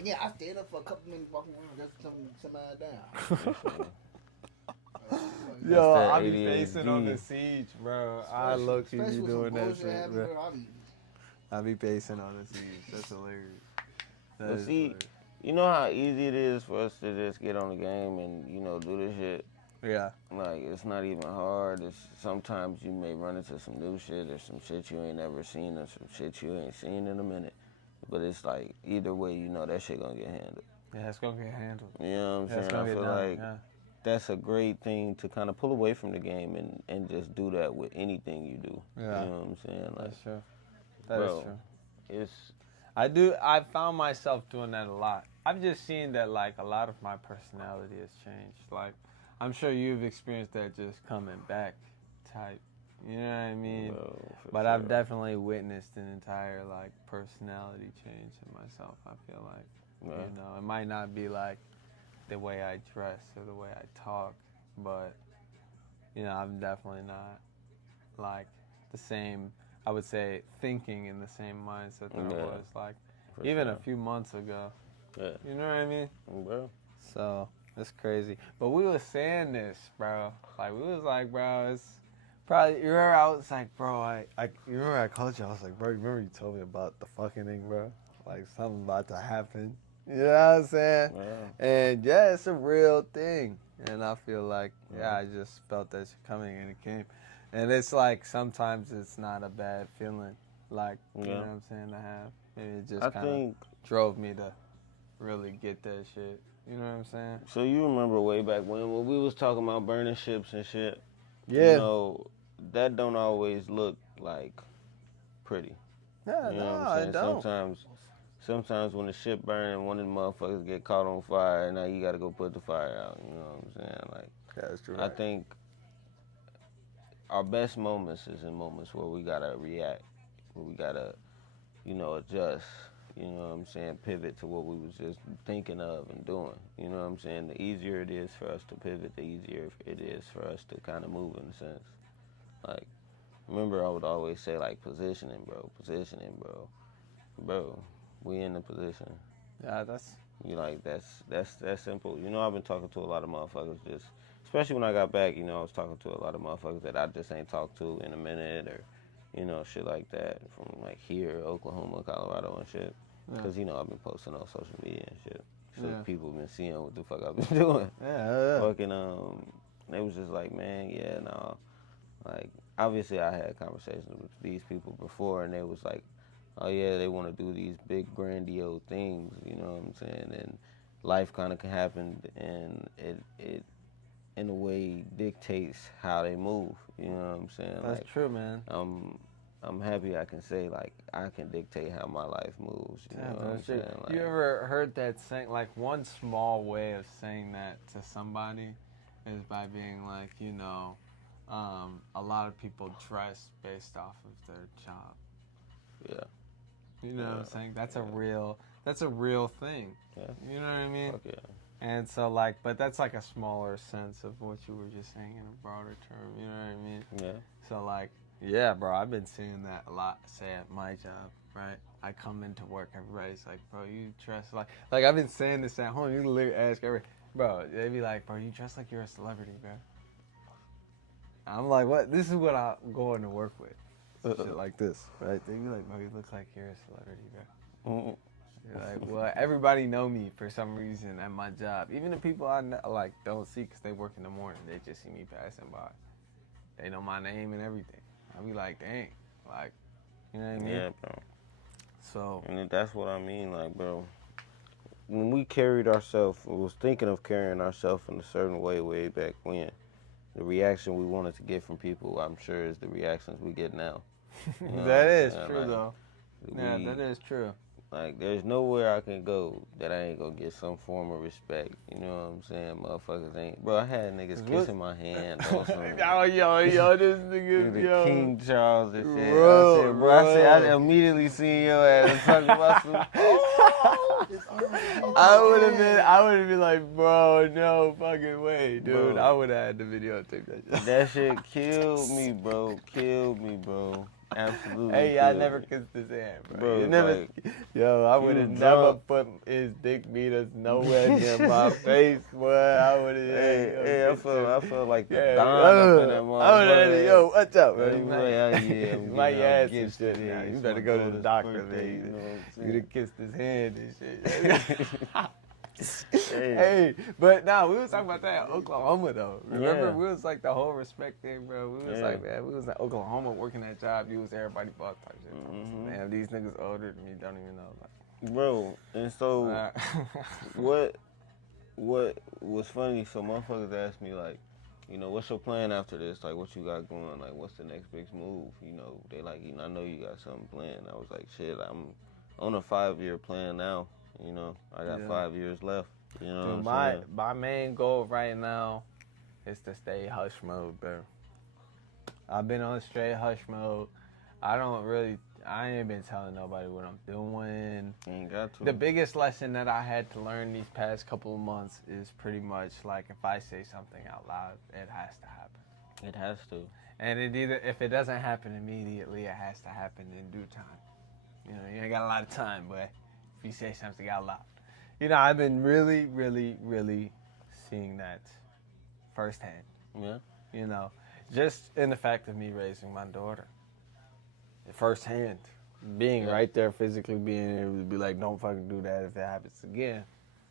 again, I stayed up for a couple minutes walking around just to somebody down. Yo, that I be ADHD. facing on the siege, bro. I look you be doing that shit, bro. I be pacing on the siege. That's hilarious. But see, you know how easy it is for us to just get on the game and, you know, do this shit? Yeah. Like, it's not even hard. It's sometimes you may run into some new shit or some shit you ain't never seen or some shit you ain't seen in a minute. But it's like, either way, you know that shit gonna get handled. Yeah, it's gonna get handled. You know what I'm saying? I feel like that's a great thing to kind of pull away from the game and just do that with anything you do. Yeah. You know what I'm saying? Like, that's true. That is true. It's... I found myself doing that a lot. I've just seen that, like, a lot of my personality has changed. Like, I'm sure you've experienced that just coming back type. You know what I mean? But I've definitely witnessed an entire, like, personality change in myself, I feel like. You know, it might not be, like, the way I dress or the way I talk, but, you know, I'm definitely not, like, the same, I would say, thinking in the same mindset that I was, like, even a few months ago. Yeah. You know what I mean? Bro. So, it's crazy. But we was saying this, bro. Like, we was like, bro, it's probably, you remember I was like, bro, you remember I called you, I was like, bro, you remember you told me about the fucking thing, bro? Like, something about to happen. You know what I'm saying? Yeah. And yeah, it's a real thing. And I feel like, I just felt that shit coming and it came. And it's like, sometimes it's not a bad feeling. Like, you know what I'm saying, to have. Maybe it just kind of drove me to really get that shit. You know what I'm saying? So you remember way back when we was talking about burning ships and shit? Yeah. You know, that don't always look like pretty. Yeah, you know no, what I'm saying? I don't. Sometimes when the ship burning, one of the motherfuckers get caught on fire, and now you got to go put the fire out. You know what I'm saying? Like, that's true. I think our best moments is in moments where we gotta react, where we gotta, you know, adjust. You know what I'm saying? Pivot to what we was just thinking of and doing. You know what I'm saying? The easier it is for us to pivot, the easier it is for us to kind of move in a sense. Like, remember I would always say, like, positioning, bro. Bro, we in the position. Yeah, that's... You like, that's simple. You know, I've been talking to a lot of motherfuckers just, especially when I got back, you know, I was talking to a lot of motherfuckers that I just ain't talked to in a minute or, you know, shit like that from, like, here, Oklahoma, Colorado and shit. Because, you know, I've been posting on social media and shit. So people been seeing what the fuck I've been doing. Fucking, they was just like, man, no. Like, obviously I had conversations with these people before and they was like, oh yeah, they want to do these big grandiose things, you know what I'm saying? And life kind of can happen and it in a way dictates how they move, you know what I'm saying? That's true, man. I'm happy I can say, like, I can dictate how my life moves, you know what I'm saying? Like, you ever heard that saying, like, one small way of saying that to somebody is by being like, you know, a lot of people dress based off of their job. Yeah. You know what I'm saying? That's a real thing. Yeah. You know what I mean? Fuck yeah. And so, like, but that's like a smaller sense of what you were just saying in a broader term. You know what I mean? Yeah. So, like, yeah, bro, I've been seeing that a lot, say, at my job, right? I come into work, everybody's like, bro, you dress like I've been saying this at home. You can literally ask bro, they be like, bro, you dress like you're a celebrity, bro. I'm like, what? This is what I'm going to work with. Shit like this, right? They be like, bro, you look like you're a celebrity, bro. You're like, well, everybody know me for some reason at my job. Even the people I like don't see because they work in the morning. They just see me passing by. They know my name and everything. I be like, dang, like, you know what I mean? Yeah, bro. So, and that's what I mean, like, bro. When we carried ourselves, we was thinking of carrying ourselves in a certain way back when. The reaction we wanted to get from people, I'm sure, is the reactions we get now. You know that is true, like, though. Yeah, that is true. Like, there's nowhere I can go that I ain't gonna get some form of respect. You know what I'm saying? Motherfuckers ain't. Bro, I had niggas kissing my hand. Yo, this nigga, yo. King Charles and shit. Bro, I said, I immediately seen your ass talking about some. I would have been like, bro, no fucking way, dude. Bro. I would have had the videotape that shit. That shit killed me, bro. Absolutely. Hey, I killed never me. kissed his hand, bro. Bro, You never, like, yo, I would have you never drunk. put his dick meters nowhere near my face, boy. I would have. Hey, I felt like the Yeah, Don up in that I would have. motherfucker. Yo, watch out, Hey, man. like, oh, yeah, I'm My getting out ass and gifts shit today. now. You It's better my go to the daughter's doctor, birthday, man. you know what I'm saying? You'd have kissed his hand and shit. Hey. Hey, but nah, we was talking about that in Oklahoma though. Remember, Yeah. we was like the whole respect thing, bro. We was Yeah. like, man, we was in Oklahoma working that job. You was everybody boss type shit. Mhm. Man, these niggas older than me don't even know. Like, Bro, and so what was funny, so motherfuckers asked me like, you know, what's your plan after this? Like, what you got going? Like, what's the next big move? You know, they like, you know, I know you got something planned. I was like, shit, I'm on a 5-year plan now. You know, I got 5 years left. You know dude, what I'm saying? my main goal right now is to stay hush mode, bro. I've been on straight hush mode. I ain't been telling nobody what I'm doing. Ain't got to. The biggest lesson that I had to learn these past couple of months is pretty much like if I say something out loud, it has to happen. It has to. And if it doesn't happen immediately, it has to happen in due time. You know, you ain't got a lot of time, but if you say something out loud. You know, I've been really, really, really seeing that firsthand. Yeah. You know, just in the fact of me raising my daughter. Firsthand. Being right there, physically being able to be like, don't fucking do that if it happens again.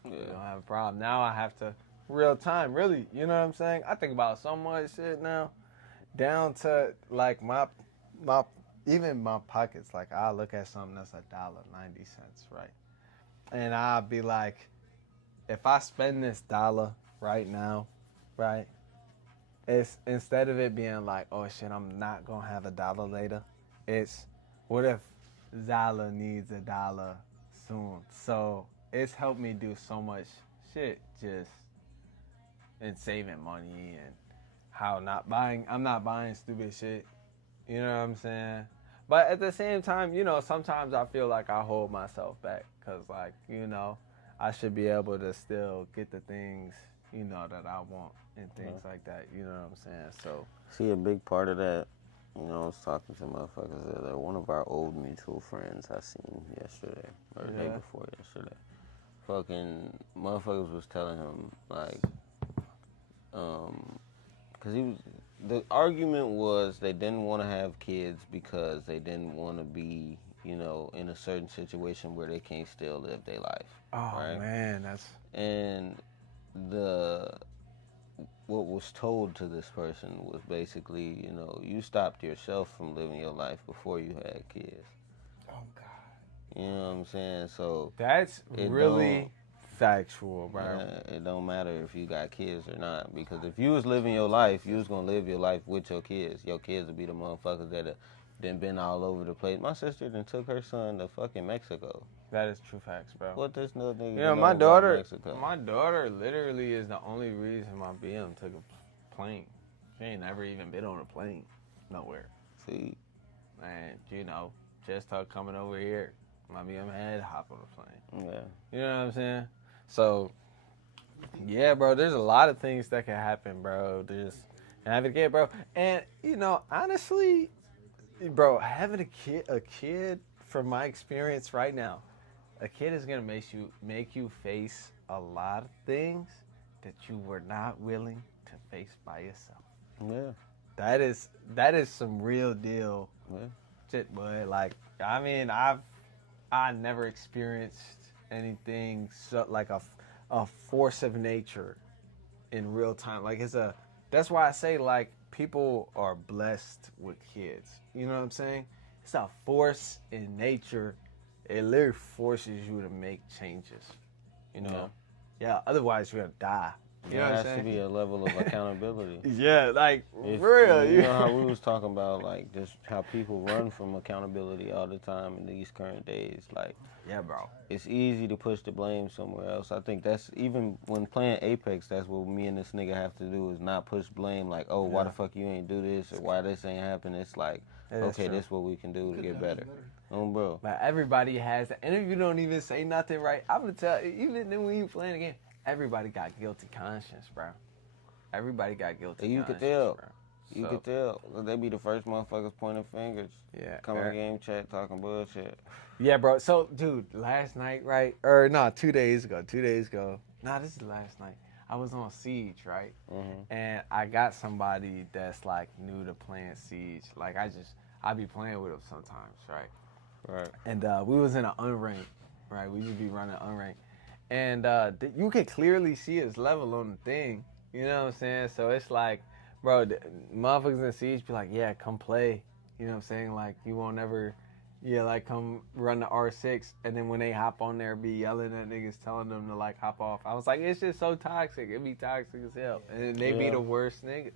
Yeah. You don't have a problem. Now I have to, real time, really, you know what I'm saying? I think about so much shit now, down to like even my pockets. Like I look at something that's $1.90, right? And I'll be like, if I spend this dollar right now, right? It's instead of it being like, oh shit, I'm not gonna have $1 later. It's what if Zala needs $1 soon? So it's helped me do so much shit just in saving money and how I'm not buying stupid shit. You know what I'm saying? But at the same time, you know, sometimes I feel like I hold myself back because, like, you know, I should be able to still get the things, you know, that I want and things like that. You know what I'm saying? So, see, a big part of that, you know, I was talking to motherfuckers that one of our old mutual friends I seen yesterday, or the day before yesterday. Fucking motherfuckers was telling him, like, because the argument was they didn't want to have kids because they didn't want to be, you know, in a certain situation where they can't still live their life. oh right? man, that's And what was told to this person was basically, you know, you stopped yourself from living your life before you had kids. Oh God. You know what I'm saying? So that's it really factual, bro. it don't matter if you got kids or not, because if you was living your life, you was gonna live your life with your kids. Your kids would be the motherfuckers that have been all over the place. My sister then took her son to fucking Mexico. That is true facts, bro. What this little nigga? You know, know my about Mexico? daughter literally is the only reason my BM took a plane. She ain't never even been on a plane, nowhere. See, And, you know, just her coming over here, my BM had to hop on a plane. yeah. You know what I'm saying? So, yeah, bro, there's a lot of things that can happen, bro. There's having a kid, bro. And, you know, honestly, bro, having a kid, from my experience right now, a kid is gonna make you face a lot of things that you were not willing to face by yourself. Yeah. That is some real deal shit, boy. Like, I mean, I never experienced anything so like a force of nature in real time. Like that's why I say like people are blessed with kids. You know what I'm saying? It's a force in nature. It literally forces you to make changes. You know? Yeah, otherwise you're gonna die. You know There what I'm has to saying? be a level of accountability. Yeah, like If, for real. You know how we was talking about like just how people run from accountability all the time in these current days. Like, yeah, bro. it's easy to push the blame somewhere else. I think that's even when playing Apex. That's what me and this nigga have to do is not push blame. Like, oh, why the fuck you ain't do this or why this ain't happen. It's like, okay, this is what we can do to get better. Bro. But everybody has that. And if you don't even say nothing right, I'm gonna tell you, even when you playing the game, everybody got guilty conscience, bro. Everybody got guilty You conscience, could tell. bro. You could tell. They be the first motherfuckers pointing fingers. Yeah. Coming in game chat talking bullshit. Yeah, bro. So, dude, last night, right? Or, no, 2 days ago. 2 days ago. Nah, this is last night. I was on Siege, right? Mm-hmm. And I got somebody that's, like, new to playing Siege. Like, I be playing with them sometimes, right? Right. And we was in an unranked, right? We just be running unranked. And you could clearly see his level on the thing. You know what I'm saying? So it's like, bro, motherfuckers in Siege be like, yeah, come play. You know what I'm saying? Like, you won't ever, like, come run the R6. And then when they hop on there, be yelling at niggas, telling them to, like, hop off. I was like, it's just so toxic. It be toxic as hell. And they be the worst niggas.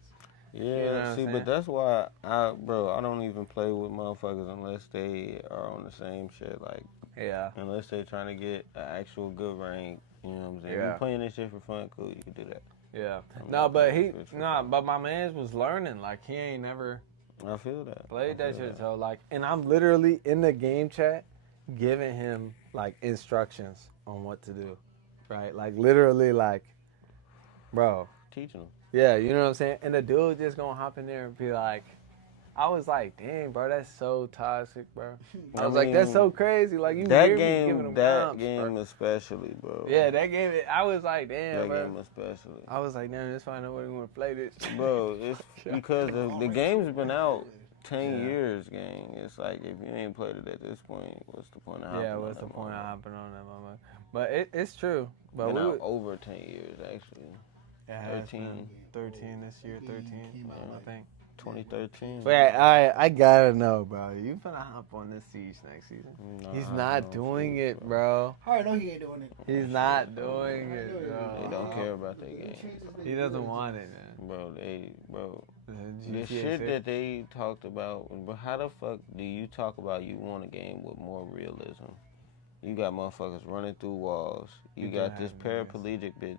Yeah, You know see, but that's why I don't even play with motherfuckers unless they are on the same shit. Like, yeah, unless they're trying to get an actual good rank. You know what I'm saying? Yeah. If you playing this shit for fun, cool, you can do that. yeah. I'm No, not but playing this shit for fun. but my man was learning. Like, he ain't never I feel that. played I that feel shit. So, like, and I'm literally in the game chat giving him, like, instructions on what to do, right? Like, literally, like, bro. Teaching them. Yeah, you know what I'm saying? And the dude just gonna hop in there and be like, I was like, dang, bro, that's so toxic, bro. I was like, that's so crazy. Like, you that hear me game, giving them that comps, game bro. especially, bro. Yeah, that game, I was like, damn, That bro. game especially. I was like, damn, that's why nobody want to play this. Bro, it's because the game's been out 10 Yeah. years, gang. It's like, if you ain't played it at this point, what's the point of hopping Yeah, on what's that the point of motherfucker? hopping on that mama? But it's true. But Been we out would, over 10 years, actually. it has 13. been 13 this year, 13, I think. 2013. Wait, I gotta know, bro. You finna hop on this Siege next season. Nah, He's I not don't doing feel it, bro. I already know he ain't doing it. He's not doing it, bro. They don't care about their game. He doesn't want it, man. Bro, the GTA shit 6. that they talked about, but how the fuck do you talk about you want a game with more realism? You got motherfuckers running through walls. You You got do this have paraplegic bitch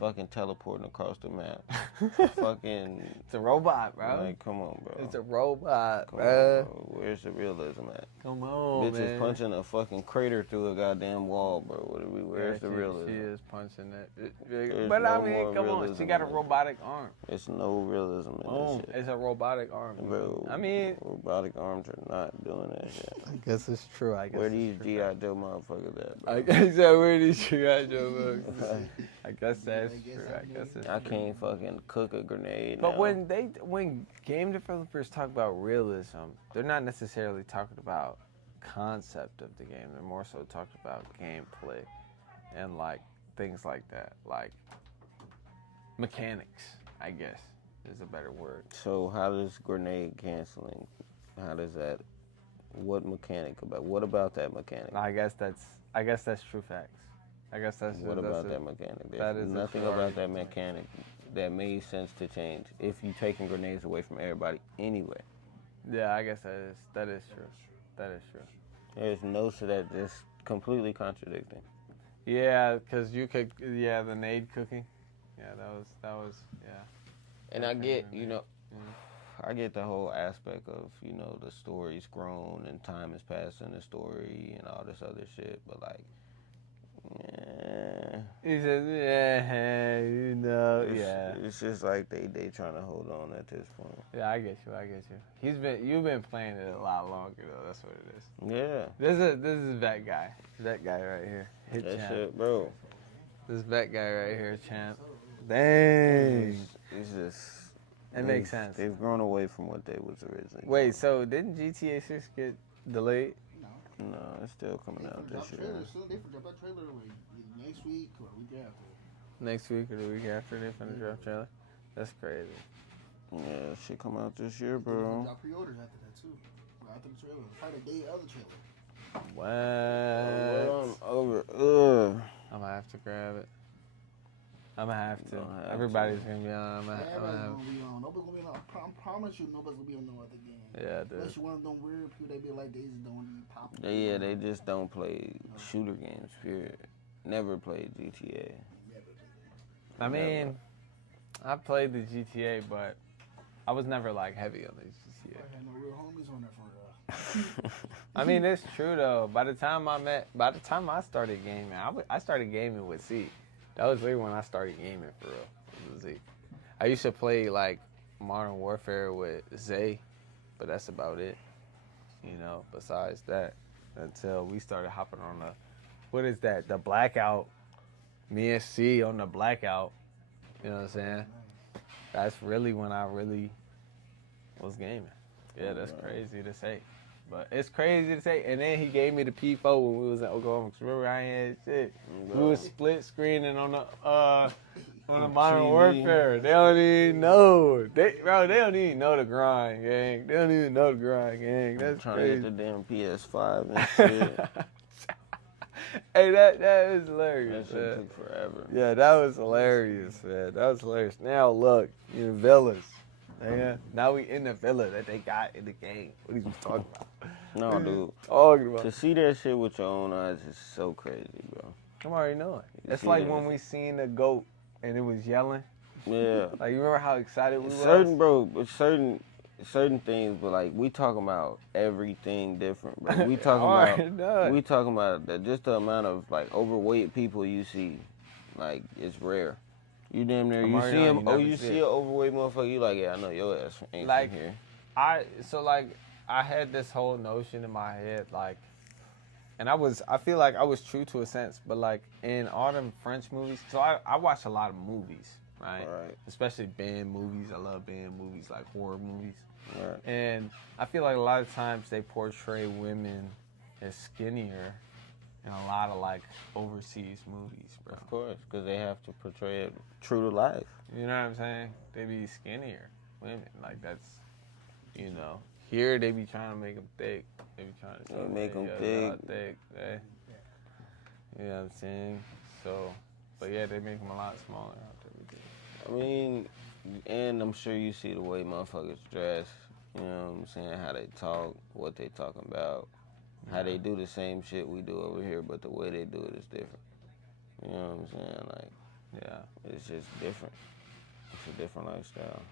fucking teleporting across the map. Fucking, It's a robot, bro. like, come on, bro. It's a robot, Come on, bro. bro. Where's the realism at? Come on, Bitch man. is punching a fucking crater through a goddamn wall, bro. Where's the Yeah, realism? She is punching that. There's But I no mean, more come on. realism She got a in it. robotic arm. It's no realism in Boom. this shit. It's a robotic arm. Bro, I mean, robotic arms are not doing that shit. I guess it's true. I guess Where it's these true. G.I. Joe motherfuckers at, bro? I guess that where these G.I. Joe books. I guess that's true. I guess it's I true. can't fucking cook a grenade. But now. when game developers talk about realism, they're not necessarily talking about concept of the game. They're more so talking about gameplay and like things like that, like mechanics, I guess is a better word. So how does grenade canceling? How does that? What mechanic about? What about that mechanic? I guess that's true facts. I guess that's What that's about a- that mechanic? that There's is a nothing true about that argument. mechanic that made sense to change if you taking grenades away from everybody anyway. Yeah, I guess that is true. That is true. There's no so that just completely contradicting. Yeah, because you could. Yeah, the nade cooking. Yeah, that was. Yeah. And I get, you know, Mhm. I get the whole aspect of, you know, the story's grown and time has passed in the story and all this other shit, but like, yeah. He says, yeah, you know, It's just like they trying to hold on at this point. Yeah, I get you. You've been playing it a lot longer though. That's what it is. Yeah. This is that guy right here. Hit That champ. shit, bro. This that guy right here, champ. Dang. It's just. It makes sense. They've grown away from what they was originally. Wait, so didn't GTA 6 get delayed? No, it's still coming out this year. They forgot that trailer like next week or the week after. Next week or the week after they finna drop trailer? That's crazy. Yeah, shit come out this year, They bro. got pre-orders after that too. After the trailer, probably the day of the trailer. What? Over. I'm gonna have to grab it. I'm gonna have to. Don't have Everybody's to. gonna be on. I'm gonna Everybody's have. gonna be on. Nobody's gonna be on. I promise you, nobody's gonna be on no other game. Yeah, dude. Unless you one of them weird people, they be like, they just don't even pop. They just don't play shooter games, period. Never played GTA. I mean, I played the GTA, but I was never like heavy on the GTA. I had no real homies on there for real. I mean, it's true though. By the time I started gaming, I started gaming with Z. That was literally when I started gaming for real. It was Z. I used to play like Modern Warfare with Zay, but that's about it. You know, besides that, until we started hopping on the, what is that? The Blackout. Me and C on the Blackout. You know what I'm saying? That's really when I really was gaming. Yeah, that's crazy to say. But it's crazy to say. And then he gave me the P4 when we was at Oklahoma. Remember, I ain't had shit. We was split screening on the Modern Warfare. They don't even know. They don't even know the grind, gang. They don't even know the grind, gang. That's trying crazy. to get the damn PS5 and shit. Hey, that is hilarious. That shit took forever. Yeah, that was hilarious, man. That was hilarious. Now look, in villas. Yeah. Now we in the villa that they got in the game. What are you talking about? No, dude. Talking about. To see that shit with your own eyes is so crazy, bro. I'm already knowing. It's see like it. when we seen the goat and it was yelling. Yeah. Like, you remember how excited we was? Certain things, but like we talking about everything different, bro. We talking about just the amount of like overweight people you see, like it's rare. You damn near you see him. You see an overweight motherfucker. You like, yeah, I know your ass ain't like from here. I had this whole notion in my head, like, and I feel like I was true to a sense, but like in all them French movies, so I watch a lot of movies, right? Especially band movies. I love band movies, like horror movies. Right. And I feel like a lot of times they portray women as skinnier in a lot of like overseas movies, bro. Of course, because they have to portray it true to life. You know what I'm saying? They be skinnier women, like that's, you know. Here they be trying to make them thick. They be trying to make them thick. Yeah. You know what I'm saying? So, but yeah, they make them a lot smaller out there. I mean, and I'm sure you see the way motherfuckers dress. You know what I'm saying? How they talk, what they talking about, how they do the same shit we do over here, but the way they do it is different. You know what I'm saying? Like, yeah, it's just different. It's a different lifestyle.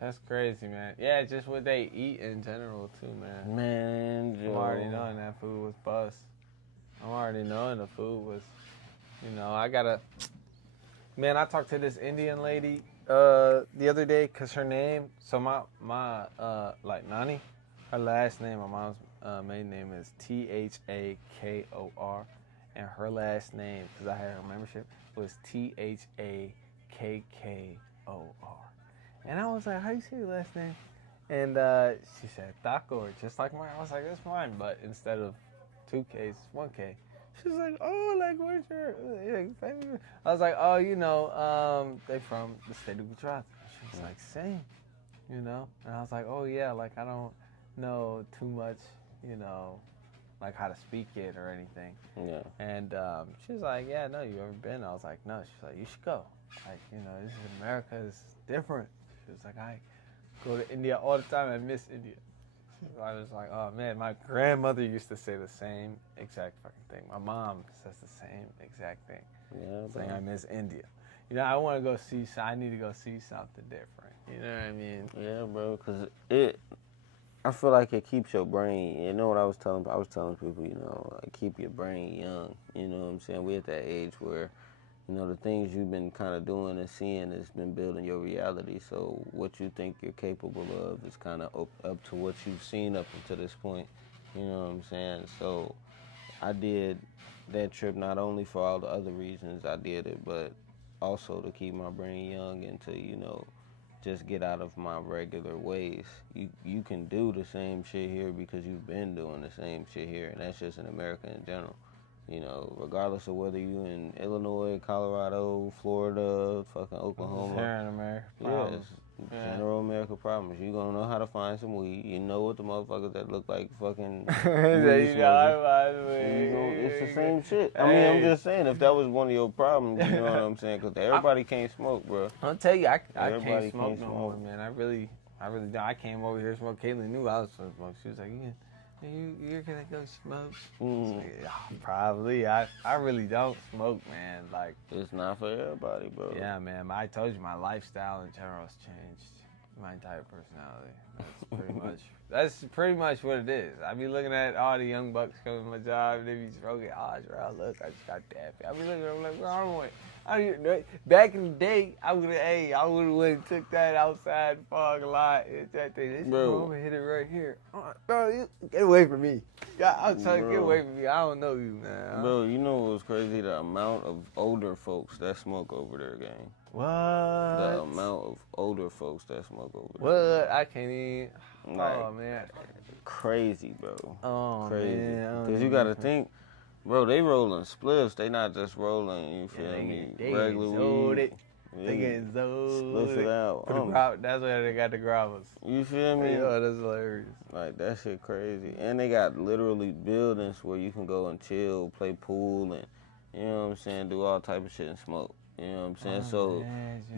That's crazy, man. Yeah, just what they eat in general, too, man. Man, Joe. I'm already knowing that food was bust. I'm already knowing the food was, you know, man, I talked to this Indian lady the other day, because her name, so my like Nani, her last name, my mom's maiden name is THAKOR, and her last name, because I had her membership, was THAKKOR. And I was like, how do you say your last name? And she said, Taco, just like mine. I was like, that's fine, but instead of 2 Ks, it's 1 K. She was like, oh, like, where's your family? I was like, oh, you know, they from the state of Gujarat. She was like, same, you know? And I was like, oh, yeah, like, I don't know too much, you know, like how to speak it or anything. Yeah. And she was like, yeah, no, you ever been? I was like, no. She's like, you should go. Like, you know, this is America, is different. She was like, I go to India all the time. I miss India. So I was like, oh, man, my grandmother used to say the same exact fucking thing. My mom says the same exact thing. Yeah, saying I miss India. You know, I want to go see, I need to go see something different. You know what I mean? Yeah, bro, because I feel like it keeps your brain, you know what I was telling people, you know, like keep your brain young. You know what I'm saying? We're at that age where, you know, the things you've been kind of doing and seeing has been building your reality. So what you think you're capable of is kind of up to what you've seen up until this point. You know what I'm saying? So I did that trip not only for all the other reasons I did it, but also to keep my brain young and to, you know, just get out of my regular ways. You can do the same shit here because you've been doing the same shit here, and that's just in America in general. You know, regardless of whether you in Illinois, Colorado, Florida, fucking Oklahoma. Here in America. Yeah, it's general America problems. You gonna know how to find some weed. You know what the motherfuckers that look like fucking weed it's the same shit. I mean, I'm just saying, if that was one of your problems, you know what I'm saying? Because everybody can't smoke, bro. I'll tell you, I can't smoke no more, man. I really don't. I came over here to smoke. Caitlin knew I was supposed to smoke. She was like, you're gonna go smoke? Like, oh, probably. I really don't smoke, man. Like, it's not for everybody, bro. Yeah, man. I told you my lifestyle in general has changed. My entire personality. That's pretty much what it is. I be looking at all the young bucks coming to my job, and they be smoking. Oh, look, I just got daffy. I be looking at them like, Back in the day, I would have went and took that outside fog lot. That thing, this Bro. I'm gonna hit it right here. Bro, get away from me. Yeah, I'm telling you, get away from me. I don't know you, man. Bro, you know what was crazy? The amount of older folks that smoke over there, gang. What? The amount of older folks that smoke over there. What? I can't even. Like, Oh man. Crazy, bro. Oh Crazy. man. Because you gotta think, bro, they rolling spliffs. They not just rolling, you feel me? They Regular weed. They getting Spliff it out. That's why they got the grabbers. You feel me? Yeah, that's hilarious. Like, that shit crazy. And they got literally buildings where you can go and chill, play pool, and, you know what I'm saying, do all type of shit and smoke. You know what I'm saying? So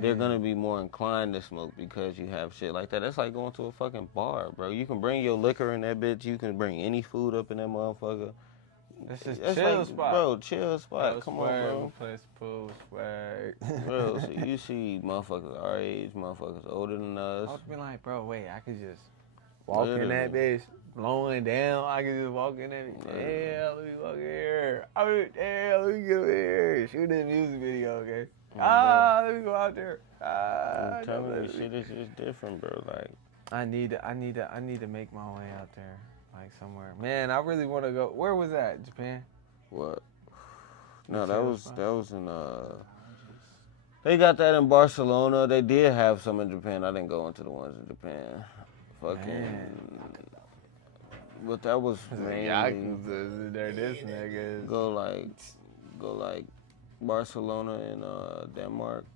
they're going to be more inclined to smoke because you have shit like that. That's like going to a fucking bar, bro. You can bring your liquor in that bitch. You can bring any food up in that motherfucker. That's just That's chill like, spot. Bro, chill spot. Chill Come swag, on, bro. Place pool, swag. Bro, so you see motherfuckers our age, motherfuckers older than us. I was be like, bro, wait, I could just walk in that bitch, blowing down. I could just walk in that bitch. Damn, let me walk in here. Damn, let me get over here. Shoot that music video, okay? Let me go out there. I'm telling you, shit is just different, bro. Like, I need to make my way out there, like somewhere. Man, I really want to go. Where was that? Japan? what? No, that was in they got that in Barcelona. They did have some in Japan. I didn't go into the ones in Japan. But that was mainly there. This nigga. go like Barcelona and Denmark.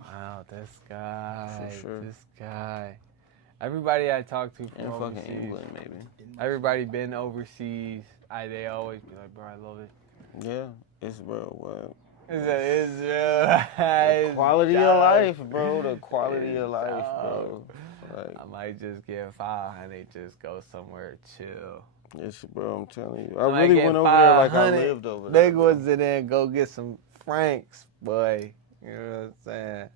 Wow, this guy. For sure. This guy. Everybody I talk to from And overseas, fucking England, maybe. everybody been overseas. They always be like, bro, I love it. Yeah, it's bro. What? It's Quality of life, bro. The quality of life, bro. Like, I might just get 500, just go somewhere chill. it's, bro, I'm telling you. I really went over there like I lived over there. They was in there and go get some francs, boy. You know what I'm saying?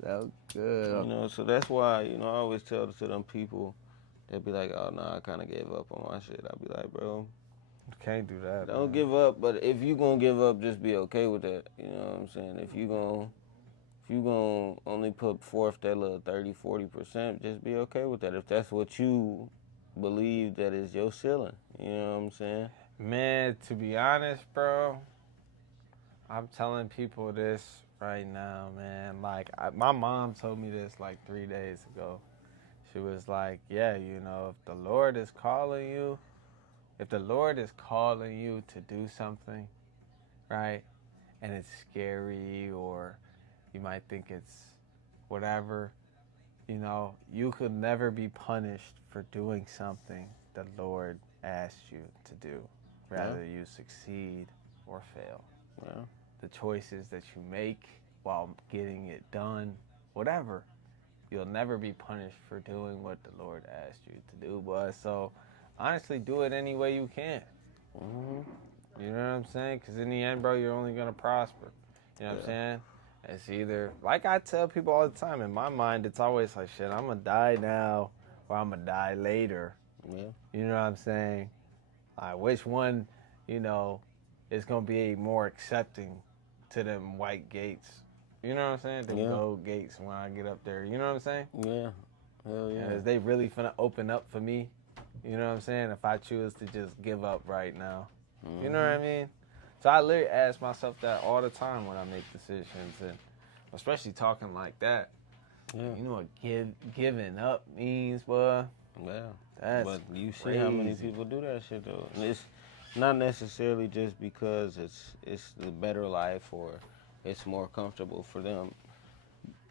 That was good. You know, so that's why, you know, I always tell to them people, they be like, oh, nah, I kind of gave up on my shit. I be like, bro, You can't do that. don't give up, but if you gonna give up, just be okay with that. You know what I'm saying? If you gonna only put forth that little 30-40%, just be okay with that. If that's what you believe that is your ceiling, you know what I'm saying? Man, to be honest, bro, I'm telling people this right now, man. Like, my mom told me this like 3 days ago. She was like, yeah, you know, if the Lord is calling you to do something, right, and it's scary or you might think it's whatever, you know, you could never be punished for doing something the Lord asked you to do, rather you succeed or fail. Yeah. The choices that you make while getting it done, whatever, you'll never be punished for doing what the Lord asked you to do, boy. So, honestly, do it any way you can. Mm-hmm. You know what I'm saying? Because in the end, bro, you're only going to prosper. You know what I'm saying? It's either, like I tell people all the time, in my mind, it's always like, shit, I'm going to die now or I'm going to die later. Yeah. You know what I'm saying? Which one, you know, is going to be more accepting to them white gates? You know what I'm saying? The gold gates when I get up there. You know what I'm saying? Yeah. Hell yeah. Is they really finna open up for me? You know what I'm saying? If I choose to just give up right now. You know what I mean? So I literally ask myself that all the time when I make decisions, and especially talking like that. Yeah. You know what giving up means, boy? Yeah. That's but you see crazy. how many people do that shit though. And it's not necessarily just because it's the better life or it's more comfortable for them,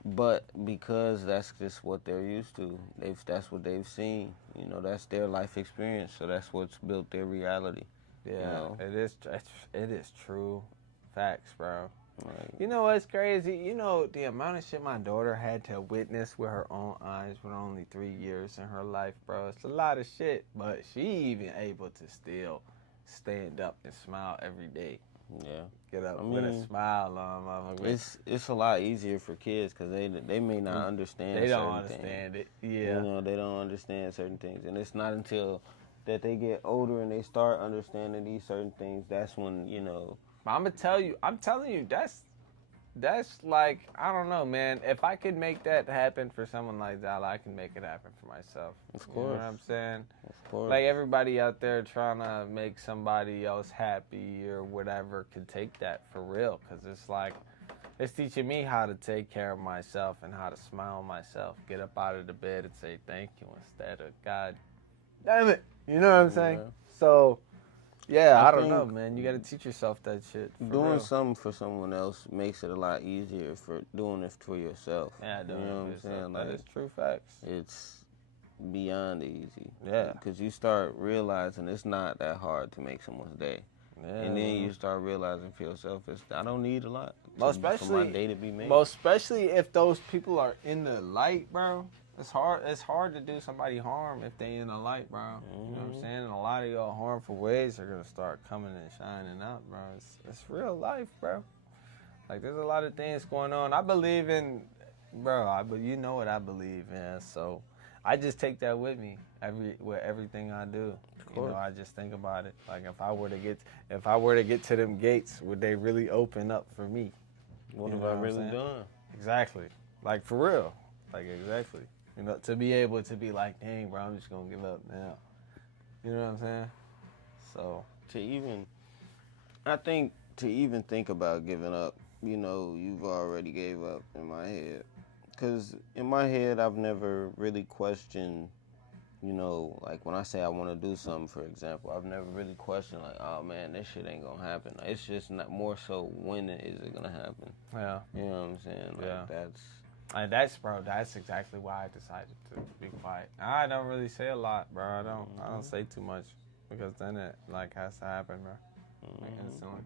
but because that's just what they're used to. That's what they've seen. You know, that's their life experience. So that's what's built their reality. Yeah, you know? it is true. Facts, bro. Like, You know what's crazy? You know, the amount of shit my daughter had to witness with her own eyes with only 3 years in her life, bro. It's a lot of shit, but she even able to still stand up and smile every day. yeah. Get up with a smile on, motherfucker. It's a lot easier for kids because they may not understand. They don't certain understand things. it. Yeah. You know, they don't understand certain things, and it's not until that they get older and they start understanding these certain things that's when, you know. I'm telling you, that's like, I don't know, man. If I could make that happen for someone like that, I can make it happen for myself. Of course. You know what I'm saying? Of course. Like, everybody out there trying to make somebody else happy or whatever can take that for real. Because it's like, it's teaching me how to take care of myself and how to smile myself. Get up out of the bed and say thank you instead of God damn it. You know what I'm saying? So, yeah, I don't know, man. You got to teach yourself that shit. Doing something for someone else makes it a lot easier for doing it for yourself. Yeah, doing you know it what for I'm yourself. saying? That Like, is true facts. it's beyond easy. Yeah. Because you start realizing it's not that hard to make someone's day. Yeah, and then you start realizing for yourself, I don't need a lot most for especially my day to be made. Most especially if those people are in the light, bro. It's hard to do somebody harm if they in the light, bro. You know what I'm saying? And a lot of your harmful ways are gonna start coming and shining out, bro. It's real life, bro. Like, there's a lot of things going on. I believe in, bro. You know what I believe in, so I just take that with me with everything I do. You know, I just think about it. Like, if I were to get to them gates, would they really open up for me? What have I really done? Exactly. Like, for real. Like, exactly. You know, to be able to be like, dang, bro, I'm just gonna give up now. You know what I'm saying? So I think to even think about giving up, you know, you've already gave up in my head. Because in my head, I've never really questioned, you know, like when I say I want to do something, for example, I've never really questioned, like, oh man, this shit ain't gonna happen. It's just not more so when is it gonna happen. Yeah. You know what I'm saying? Like, that's exactly why I decided to be quiet. I don't really say a lot, bro. I don't say too much because then it like has to happen, bro. Like, instantly.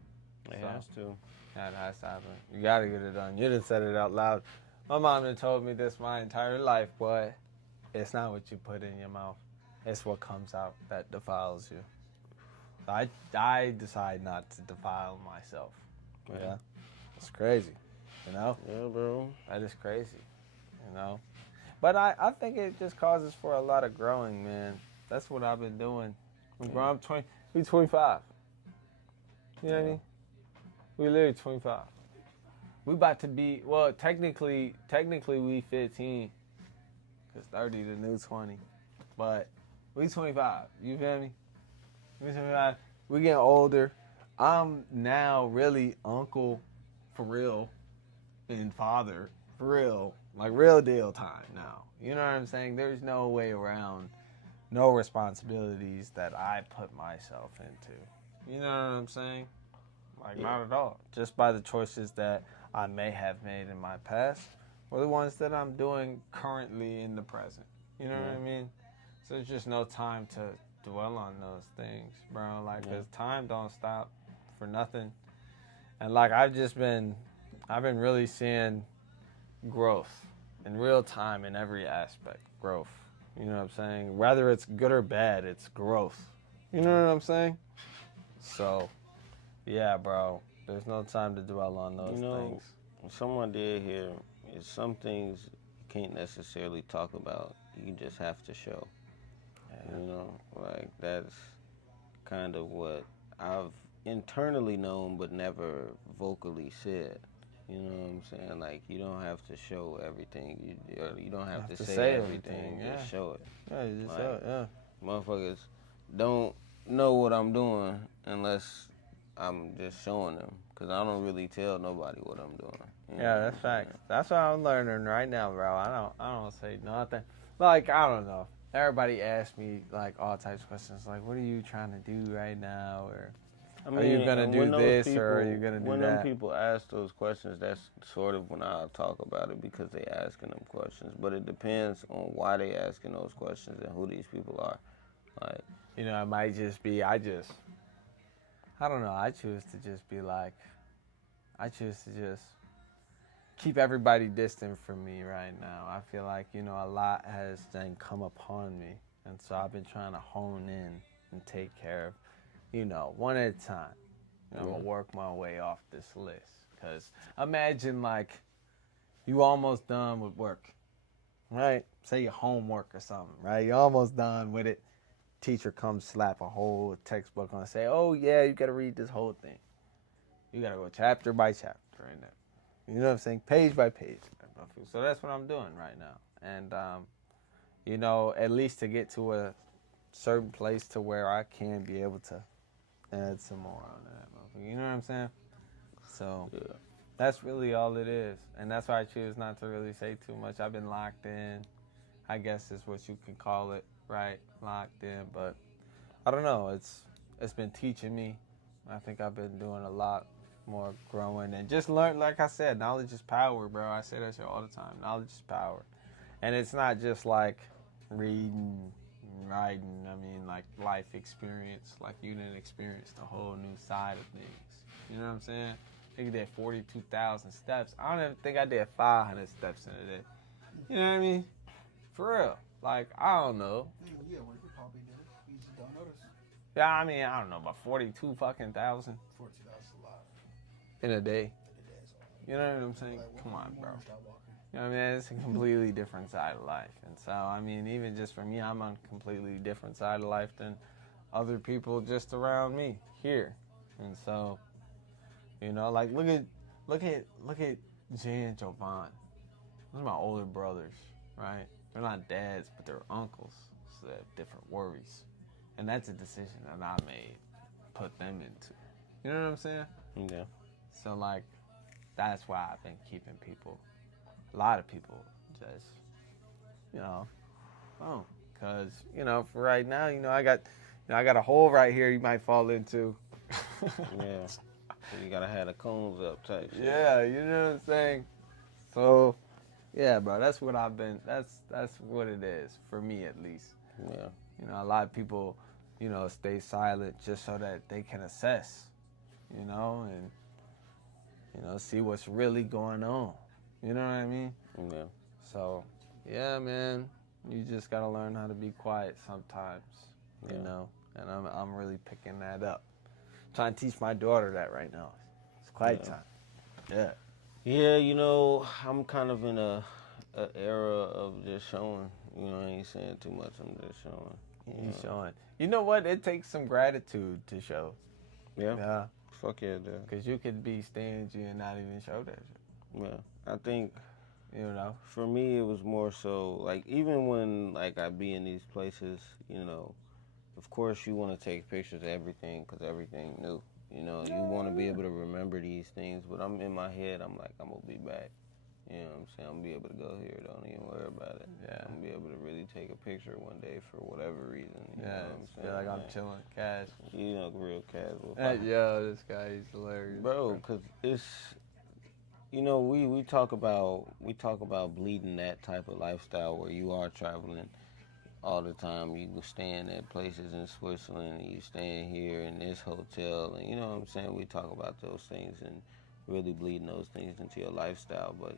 It has to. Yeah, it has to happen. You gotta get it done. You done said it out loud. My mom done told me this my entire life, boy. It's not what you put in your mouth. It's what comes out that defiles you. So I decide not to defile myself. Yeah. It's crazy. You know? Yeah, bro. That is crazy. You know? But I think it just causes for a lot of growing, man. That's what I've been doing. We 25. You know what I mean? We literally 25. We about to be, well, technically we 15. Because 30 the new 20. But we 25. You feel me? We 25. We getting older. I'm now really uncle for real and father for real. Like, real deal time now. You know what I'm saying? There's no way around no responsibilities that I put myself into. You know what I'm saying? Like, not at all. Just by the choices that I may have made in my past or the ones that I'm doing currently in the present. You know what I mean? So there's just no time to dwell on those things, bro. Like, because time don't stop for nothing. And, like, I've been really seeing growth in real time in every aspect. Growth. You know what I'm saying? Whether it's good or bad, it's growth. You know what I'm saying? So, yeah, bro. There's no time to dwell on those things. Someone did here is some things you can't necessarily talk about. You just have to show. Yeah. You know, like, that's kind of what I've internally known but never vocally said. You know what I'm saying? Like, you don't have to show everything. You don't have to say everything. Yeah. Just show it. Yeah, you just show it, yeah. Motherfuckers don't know what I'm doing unless I'm just showing them. Because I don't really tell nobody what I'm doing. You know that's facts. That's what I'm learning right now, bro. I don't say nothing. Like, I don't know. Everybody asks me, like, all types of questions. Like, what are you trying to do right now? Or are you going to do this or are you going to do that? When them people ask those questions, that's sort of when I'll talk about it because they asking them questions. But it depends on why they asking those questions and who these people are. Like, you know, it might just be, I don't know. I choose to just be like, I choose to just keep everybody distant from me right now. I feel like, you know, a lot has then come upon me. And so I've been trying to hone in and take care of, you know, one at a time. You know, I'm going to work my way off this list. Because imagine, like, you almost done with work, right? Say your homework or something, right? You're almost done with it. Teacher comes slap a whole textbook on and say, oh, yeah, you got to read this whole thing. You got to go chapter by chapter in there. You know what I'm saying? Page by page. So that's what I'm doing right now. And, you know, at least to get to a certain place to where I can be able to add some more on that. You know what I'm saying? So Yeah. that's really all it is. And that's why I choose not to really say too much. I've been locked in, I guess is what you can call it, right? Locked in. But I don't know. It's been teaching me. I think I've been doing a lot more growing and just learn. Like I said, knowledge is power, bro. I say that shit all the time. Knowledge is power. And it's not just like reading, writing. I mean, like life experience. Like you didn't experience the whole new side of things. You know what I'm saying? I think I did 42,000 steps. I don't even think I did 500 steps in a day. You know what I mean? For real. Like, I don't know. Yeah, well, you probably did it. You just don't notice. Yeah, I mean, I don't know, about 42 fucking thousand 42,000 is a lot. in a day. In a day, so. You know what I'm saying? Like, Come on, bro. Start walking. You know what I mean? It's a completely different side of life. And so, I mean, even just for me, I'm on a completely different side of life than other people just around me here. And so, you know, like look at Jay and Jovan. Those are my older brothers, right? They're not dads, but they're uncles. So they have different worries. And that's a decision that I made, put them into. You know what I'm saying? Yeah. So, like, that's why I've been keeping people, a lot of people, just, you know, because, you know, for right now, you know, I got a hole right here you might fall into. Yeah. So you gotta have the cones up type shit. Yeah, you know what I'm saying? So, yeah, bro, that's what I've been, that's what it is, for me at least. Yeah. You know, a lot of people, you know, stay silent just so that they can assess, you know, and, you know, see what's really going on. You know what I mean? Yeah. So, yeah, man, you just gotta learn how to be quiet sometimes, you know, and I'm really picking that up. Trying to teach my daughter that right now. It's quiet time. Yeah. Yeah, you know, I'm kind of in a era of just showing. You know, I ain't saying too much. I'm just showing. You showing. You know what? It takes some gratitude to show. Yeah. Yeah. Fuck yeah, dude. Because you could be stingy and not even show that shit. Yeah. I think, you know, for me, it was more so, like, even when, like, I be in these places, you know, of course you want to take pictures of everything because everything new. You know, you want to be able to remember these things, but I'm in my head, I'm like, I'm going to be back. You know what I'm saying? I'm going to be able to go here. Don't even worry about it. Yeah. I'm going to be able to really take a picture one day for whatever reason. You know what I'm saying? Feel like I'm chilling, cash. You know, real casual. Yo, this guy, he's hilarious. Bro, because it's, you know, we talk about bleeding that type of lifestyle where you are traveling all the time. You staying at places in Switzerland, and you staying here in this hotel, and you know what I'm saying? We talk about those things and really bleeding those things into your lifestyle, but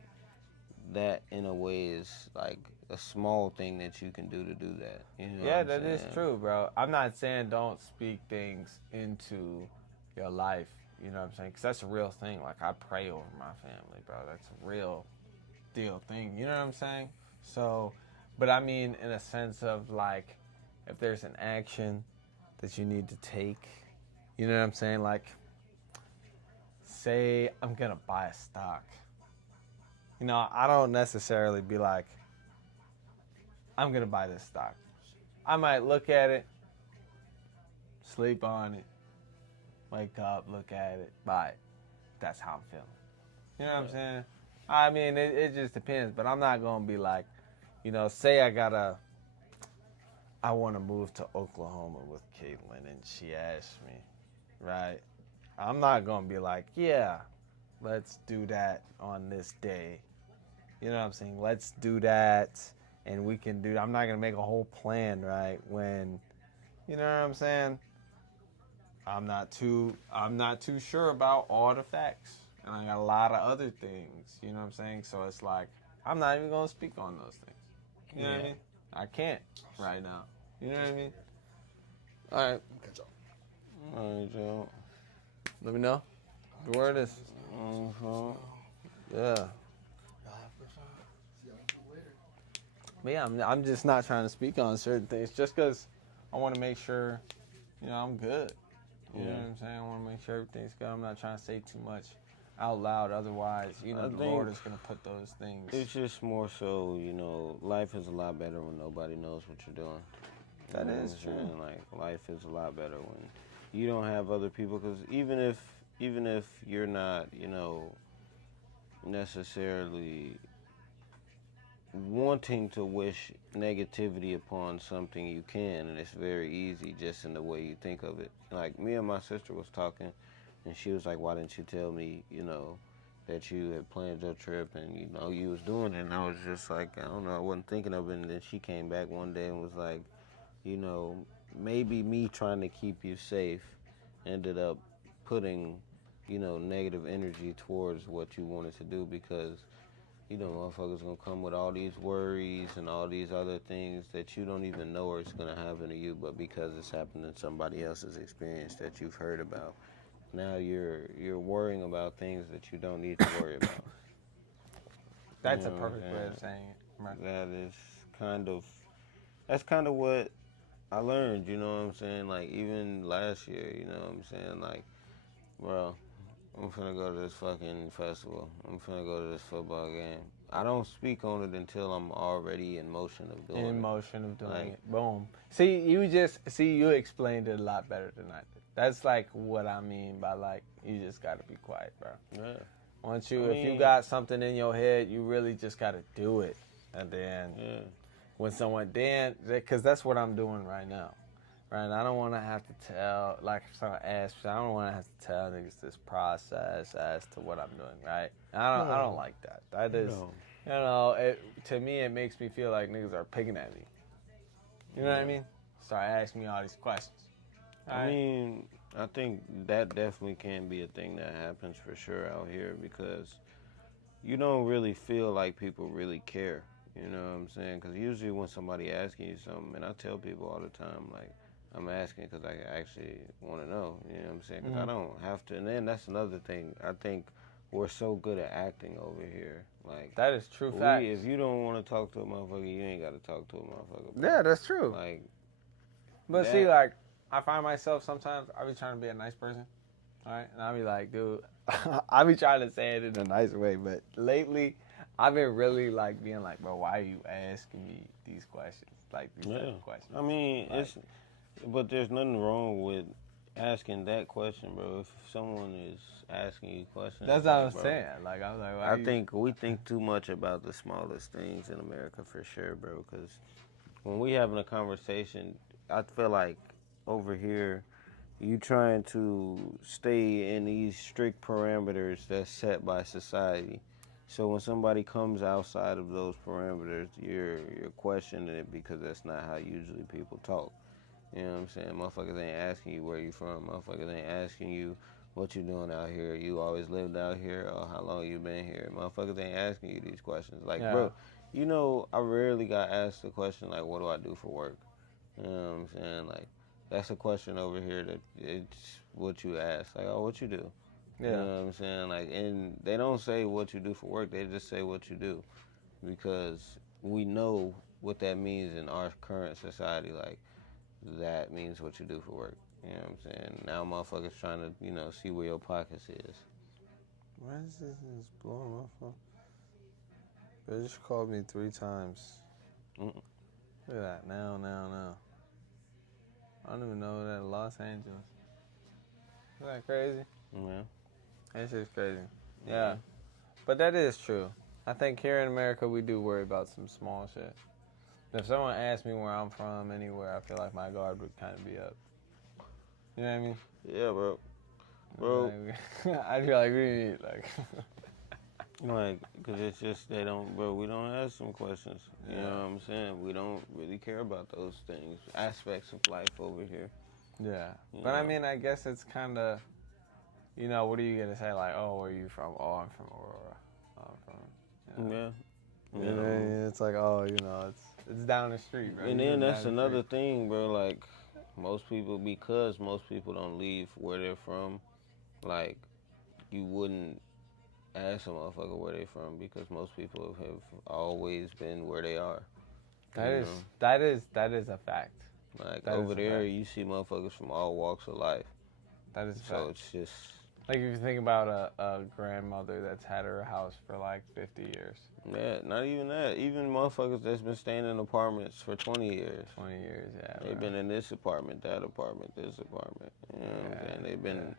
that in a way is like a small thing that you can do to do that. You know Yeah, what that I'm is saying? true, bro. I'm not saying don't speak things into your life. You know what I'm saying? Because that's a real thing. Like, I pray over my family, bro. That's a real deal thing. You know what I'm saying? So, but I mean, in a sense of, like, if there's an action that you need to take, you know what I'm saying? Like, say I'm going to buy a stock. You know, I don't necessarily be like, I'm going to buy this stock. I might look at it, sleep on it, wake up, look at it, buy it. That's how I'm feeling. You know what I'm saying? I mean, it just depends, but I'm not going to be like, you know, say I want to move to Oklahoma with Caitlin, and she asked me, right? I'm not going to be like, yeah, let's do that on this day. You know what I'm saying? Let's do that, and we can do. I'm not gonna make a whole plan, right? When, you know what I'm saying? I'm not too sure about all the facts, and I got a lot of other things. You know what I'm saying? So it's like I'm not even gonna speak on those things. You know what I mean? I can't right now. You know what I mean? All right. Catch up. All right, Joe. Let me know. The word is. Yeah. But yeah, I'm just not trying to speak on certain things just because I want to make sure, you know, I'm good. You know what I'm saying? I want to make sure everything's good. I'm not trying to say too much out loud. Otherwise, you know, I the think Lord is going to put those things. It's just more so, you know, life is a lot better when nobody knows what you're doing. That You know is what I'm true. saying? Like, life is a lot better when you don't have other people. Because even if you're not, you know, necessarily wanting to wish negativity upon something, you can, and it's very easy just in the way you think of it. Like, me and my sister was talking, and she was like, why didn't you tell me, you know, that you had planned your trip and, you know, you was doing it? And I was just like, I don't know, I wasn't thinking of it. And then she came back one day and was like, you know, maybe me trying to keep you safe ended up putting, you know, negative energy towards what you wanted to do, because, you know, motherfuckers gonna come with all these worries and all these other things that you don't even know it's gonna happen to you, but because it's happened in somebody else's experience that you've heard about, now you're worrying about things that you don't need to worry about. That's You a know, perfect way and of saying it. Right. That's kind of what I learned, you know what I'm saying? Like, even last year, you know what I'm saying? Like, bro, I'm finna go to this fucking festival. I'm finna go to this football game. I don't speak on it until I'm already in motion of doing In it. motion of doing Like- it. Boom. You explained it a lot better than I did. That's like what I mean by like, you just gotta be quiet, bro. Yeah. If I you mean- got something in your head, you really just gotta do it. And then Yeah. when because that's what I'm doing right now. Right? I don't want to have to tell, like if someone asks, I don't want to have to tell niggas this process as to what I'm doing, right? I don't like that. That is, No. you know, to me it makes me feel like niggas are picking at me. You know what I mean? Start asking me all these questions. I mean, I think that definitely can be a thing that happens for sure out here, because you don't really feel like people really care. You know what I'm saying? Because usually when somebody asking you something, and I tell people all the time, like, I'm asking because I actually want to know. You know what I'm saying? Because I don't have to. And then that's another thing. I think we're so good at acting over here. Like, that is true fact. if you don't want to talk to a motherfucker, you ain't got to talk to a motherfucker. Bro. Yeah, that's true. Like, But that- see, like, I find myself sometimes, I be trying to be a nice person, all right? And I be like, dude, I be trying to say it in a nice way, but lately, I've been really, like, being like, bro, why are you asking me these questions? Like, these type of questions. I mean, Like- but there's nothing wrong with asking that question, bro. If someone is asking you questions, That's what like, I'm bro, saying. Like, I'm like, why I think we think too much about the smallest things in America for sure, bro. Because when we having a conversation, I feel like over here, you trying to stay in these strict parameters that's set by society. So when somebody comes outside of those parameters, you're questioning it, because that's not how usually people talk. You know what I'm saying? Motherfuckers ain't asking you where you from. Motherfuckers ain't asking you what you doing out here. You always lived out here, or how long you been here. Motherfuckers ain't asking you these questions. Like, Yeah. bro, you know, I rarely got asked the question like, what do I do for work? You know what I'm saying? Like, that's a question over here that it's what you ask. Like, oh, what you do? Yeah. You know what I'm saying? Like, and they don't say what you do for work. They just say what you do, because we know what that means in our current society. Like, that means what you do for work. You know what I'm saying? Now motherfuckers trying to, you know, see where your pockets is. Why is this blowing my phone? They just called me 3 times. Mm. Look at that. Now. I don't even know that in Los Angeles. Isn't that crazy? Yeah. That's just crazy. Yeah. But that is true. I think here in America, we do worry about some small shit. If someone asks me where I'm from anywhere, I feel like my guard would kind of be up. You know what I mean? Yeah, bro. Bro. Like, I'd be like, what do you mean? Like, because it's just, we don't ask some questions. You know what I'm saying? We don't really care about those things, aspects of life over here. Yeah. You But I know? mean, I guess it's kind of, you know, what are you going to say? Like, oh, where are you from? Oh, I'm from Aurora. Oh, I'm from, you know. Yeah. You know what I mean? It's like, oh, you know, it's down the street, bro. And You then live that's down the another street. thing, bro. Like, because most people don't leave where they're from, like, you wouldn't ask a motherfucker where they from, because most people have always been where they are. That you is a fact. know? Like, that is over a there, fact. you see motherfuckers from all walks of life. That is a So fact. it's just, Like if you think about a grandmother that's had her house for like 50 years. Yeah, not even that. Even motherfuckers that's been staying in apartments for 20 years. 20 years, yeah. They've been in this apartment, that apartment, this apartment. You know what I'm saying? They've been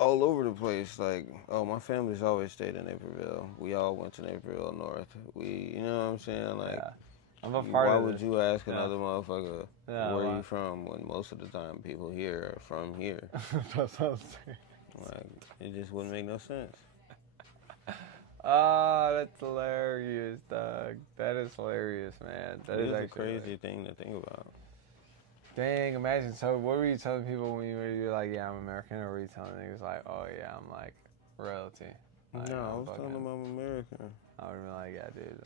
all over the place. Like, oh, my family's always stayed in Naperville. We all went to Naperville North. You know what I'm saying? Like, I'm a part why of would this. you ask another motherfucker where why? you from when most of the time people here are from here? That's what I'm saying. Like, it just wouldn't make no sense. Oh, that's hilarious, dog. That is hilarious, man. That is a actually crazy thing to think about. Dang, imagine. So, what were you telling people when you were like, yeah, I'm American, or were you telling niggas like, oh yeah, I'm like royalty? Like, No, I I'm was telling them I'm American. I would be like, yeah, dude,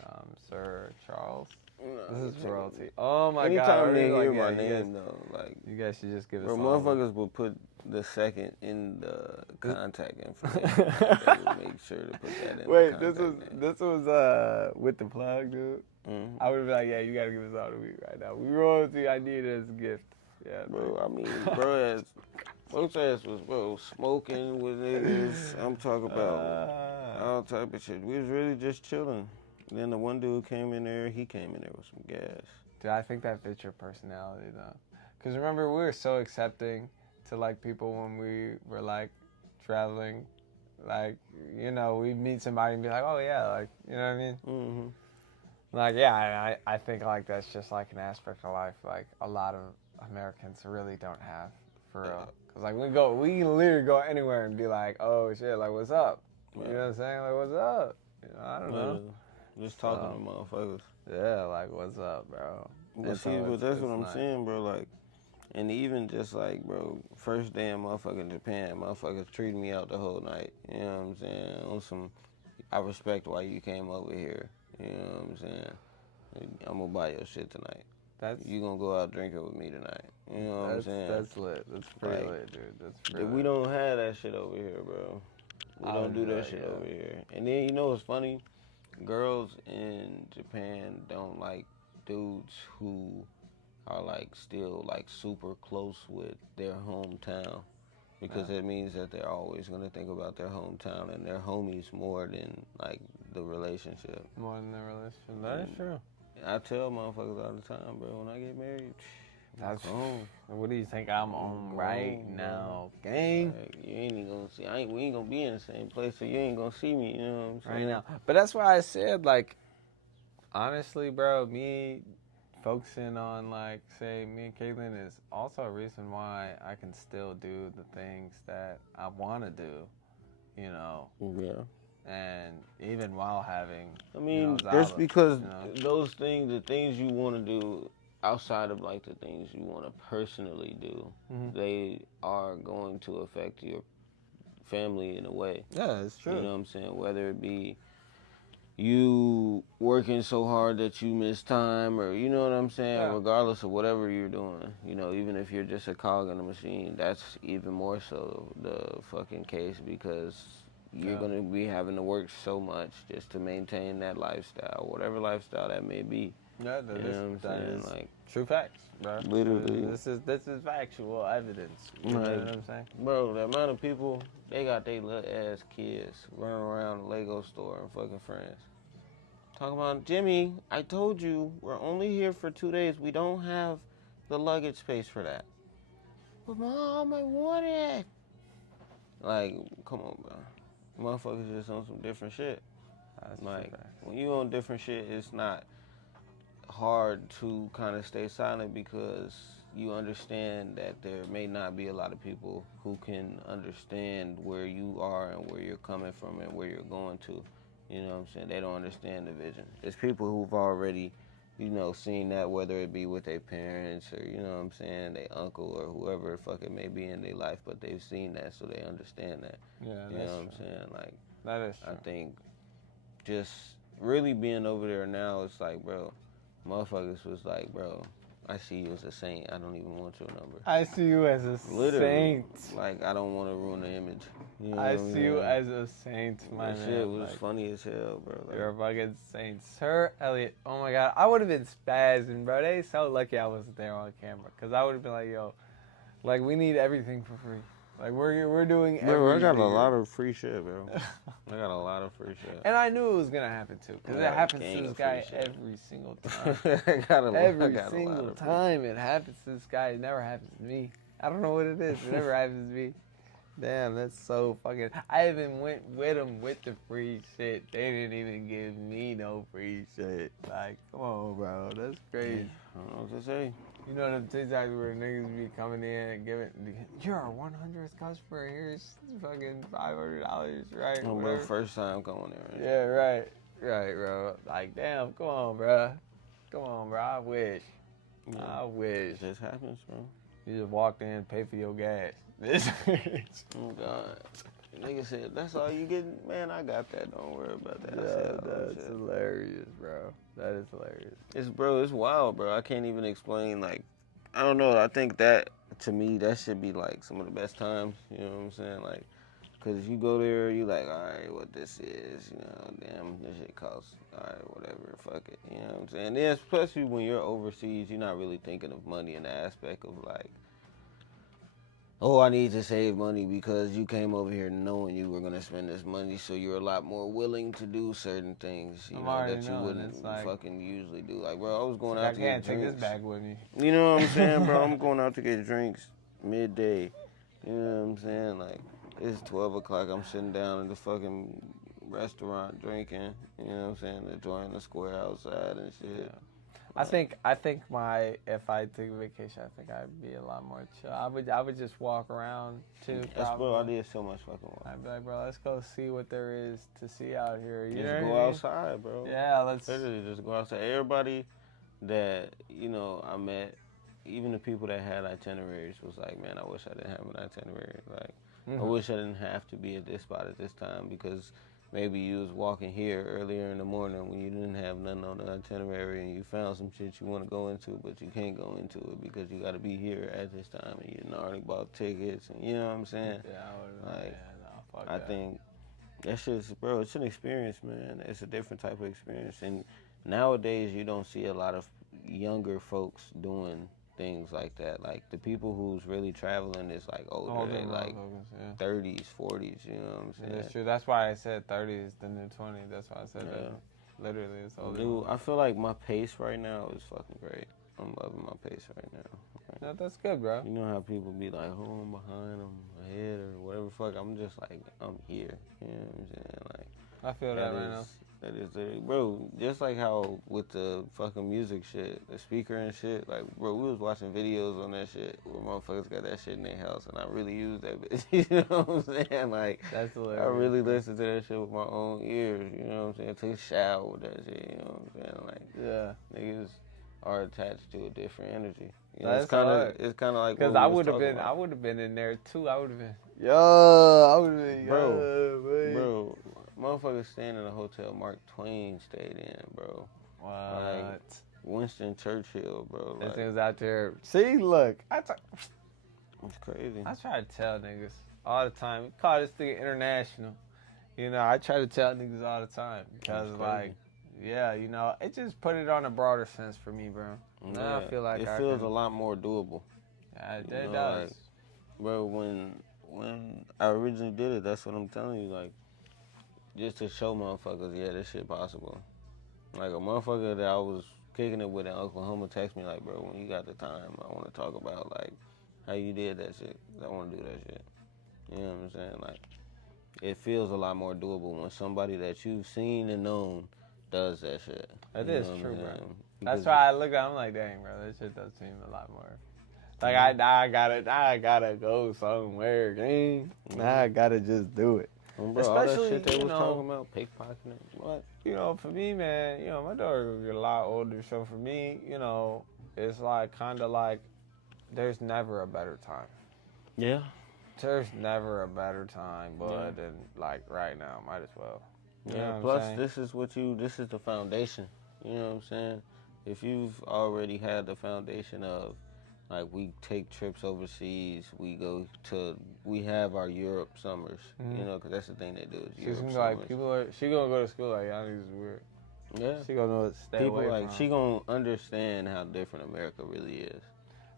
Sir Charles. No, This is royalty. Oh my god. Anytime they hear like, my you name, guys, though, like, you guys should just give us bro, all. motherfuckers will put the second in the contact information. They would make sure to put that in. Wait, the this was with the plug, dude. Mm-hmm. I would be like, yeah, you gotta give us all the week right now. We royalty. I need it as a gift. Yeah, bro. I mean, bro, folks ass was smoking with niggas. I'm talking about all type of shit. We was really just chilling. Then the one dude came in there. He came in there with some gas. Dude, I think that fits your personality though. Cause remember, we were so accepting to like people when we were like traveling. Like, you know, we'd meet somebody and be like, oh yeah, like, you know what I mean? Mm-hmm. Like, yeah, I think like that's just like an aspect of life like a lot of Americans really don't have, for real. Cause like we can literally go anywhere and be like, oh shit, like what's up? You know what I'm saying? Like what's up? You know, I don't know. Just talking to motherfuckers. Yeah, like what's up, bro? But see, but that's what I'm saying, bro. Like, and even just like, bro, first day in motherfucking Japan, motherfuckers treated me out the whole night. You know what I'm saying? On some, I respect why you came over here. You know what I'm saying? I'm gonna buy your shit tonight. You gonna go out drinking with me tonight. You know what I'm saying? That's lit. That's pretty lit, dude. That's pretty lit. We don't have that shit over here, bro. We don't do that shit over here. And then, you know what's funny? Girls in Japan don't like dudes who are like still like super close with their hometown, because it means that they're always gonna think about their hometown and their homies more than like the relationship. More than the relationship. That is true. I tell motherfuckers all the time, bro, when I get married, that's home. What do you think I'm on right now, gang? Like, you ain't even gonna see. We ain't gonna be in the same place, so you ain't gonna see me. You know what I'm saying? Right now, but that's why I said, like, honestly, bro, me focusing on like, say, me and Caitlin is also a reason why I can still do the things that I want to do. You know. Yeah. And even while having, I mean, you know, that's because those things, the things you want to do outside of like the things you want to personally do, they are going to affect your family in a way. Yeah, it's true. You know what I'm saying? Whether it be you working so hard that you miss time, or you know what I'm saying, regardless of whatever you're doing, you know, even if you're just a cog in a machine, that's even more so the fucking case, because you're going to be having to work so much just to maintain that lifestyle, whatever lifestyle that may be. Yeah, you know what I'm saying? Like, true facts, bro. Literally. This is factual evidence. You know what I'm saying? Bro, the amount of people, they got their little ass kids running around the Lego store and fucking friends. Talking about, Jimmy, I told you, we're only here for 2 days. We don't have the luggage space for that. But Mom, I want it. Like, come on, bro. Motherfuckers just on some different shit. Like, when you on different shit, it's not hard to kind of stay silent, because you understand that there may not be a lot of people who can understand where you are and where you're coming from and where you're going to. You know what I'm saying? They don't understand the vision. There's people who've already, you know, seen that, whether it be with their parents or, you know what I'm saying, their uncle or whoever the fuck it may be in their life, but they've seen that, so they understand that. Yeah, you know what I'm saying? Like, that is true. I think just really being over there now, it's like, bro, motherfuckers was like, bro, I see you as a saint. I don't even want your number. I see you as a saint. Like, I don't want to ruin the image. You know I see you as a saint, my man. That shit was funny as hell, bro. Like, you're a fucking saint. Sir Elliot, oh my God. I would have been spazzing, bro. They so lucky I wasn't there on camera. Because I would have been like, yo, like, we need everything for free. Like we're doing everything. Bro, I got a lot of free shit, bro. I got a lot of free shit. And I knew it was gonna happen too, because it happens to this guy every single time. Every single time it happens to this guy. It never happens to me. I don't know what it is. It never happens to me. Damn, that's so fucking. I even went with them with the free shit. They didn't even give me no free shit. Like, come on, bro. That's crazy. I don't know what to say. You know them TikToks where niggas be coming in and giving, you're our 100th customer, here's fucking $500, right? Oh, bro, first time coming in. Right? Yeah, right. Right, bro. Like, damn, come on, bro. Come on, bro. I wish. Yeah. I wish. It just happens, bro. You just walked in and paid for your gas. Oh, God. Nigga said, that's all you get? Man, I got that. Don't worry about that. Yeah, that's hilarious, bro. That is hilarious. It's wild, bro. I can't even explain, like, I don't know. I think that, to me, that should be, like, some of the best times. You know what I'm saying? Like, because you go there, you like, all right, what this is, you know, damn, this shit costs, all right, whatever, fuck it. You know what I'm saying? And then, especially when you're overseas, you're not really thinking of money in the aspect of, like, oh, I need to save money because you came over here knowing you were going to spend this money, so you're a lot more willing to do certain things, you know, that you wouldn't fucking usually do. Like, bro, I was going out to get drinks. I can't take this bag with me. You know what I'm saying, bro? I'm going out to get drinks midday. You know what I'm saying? Like, it's 12 o'clock. I'm sitting down in the fucking restaurant drinking, you know what I'm saying, enjoying the square outside and shit. Yeah. I think if I took a vacation, I think I'd be a lot more chill. I would just walk around too. That's bro, I did so much fucking work. I'd be like, bro, let's go see what there is to see out here. You just know go outside, bro. Yeah, let's literally just go outside. Everybody that, you know, I met, even the people that had itineraries was like, man, I wish I didn't have an itinerary. Like, I wish I didn't have to be at this spot at this time because maybe you was walking here earlier in the morning when you didn't have nothing on the itinerary and you found some shit you want to go into, but you can't go into it because you got to be here at this time and you already bought tickets and you know what I'm saying? Yeah, I think that shit's, bro, it's an experience, man. It's a different type of experience. And nowadays you don't see a lot of younger folks doing things like that. Like the people who's really traveling is like older, they like 30s, 40s, you know what I'm saying? Yeah, that's true. That's why I said 30 is the new 20. That's why I said that. Literally, it's older. Dude, I feel like my pace right now is fucking great. I'm loving my pace right now. No, that's good, bro. You know how people be like, oh, I'm behind, I'm ahead, or whatever the fuck. I'm just like, I'm here. You know what I'm saying? Like, I feel that right now. That is the, bro, just like how with the fucking music shit, the speaker and shit, like, bro, we was watching videos on that shit where motherfuckers got that shit in their house, and I really use that bitch, you know what I'm saying? Like, that's hilarious. I really listen to that shit with my own ears, you know what I'm saying? Take a shower with that shit, you know what I'm saying? Like, yeah, niggas are attached to a different energy. You know, that's it's kind of like, because I would have been in there too. I would have been, I would have been, bro. Motherfuckers staying in a hotel Mark Twain stayed in, bro. What? Like Winston Churchill, bro. This thing's out there. See, look. It's crazy. I try to tell niggas all the time. We call this thing international. You know, I try to tell niggas all the time. Because, like, yeah, you know, it just put it on a broader sense for me, bro. Yeah. Now I feel like it feels a lot more doable. Yeah, it does. Like, bro, when I originally did it, that's what I'm telling you, like, just to show motherfuckers, yeah, this shit possible. Like a motherfucker that I was kicking it with in Oklahoma text me like, bro, when you got the time, I want to talk about like how you did that shit. I want to do that shit. You know what I'm saying? Like, it feels a lot more doable when somebody that you've seen and known does that shit. That is true, bro. That's why I look at it, I'm like, dang, bro, this shit does seem a lot more. Like, I gotta go somewhere, gang. Now I gotta just do it. Bro, especially, all that shit they was talking about, pickpocketing. What? You know, for me, man, you know, my daughter is a lot older, so for me, you know, it's like kind of like there's never a better time. Yeah. There's never a better time, but than like right now, might as well. You know plus, this is the foundation. You know what I'm saying? If you've already had the foundation of, like, we take trips overseas, we have our Europe summers, you know, because that's the thing they do is Europe summers. Like, she gonna go to school like, y'all niggas is weird. Yeah. She gonna know to stay people away like, from she gonna understand how different America really is.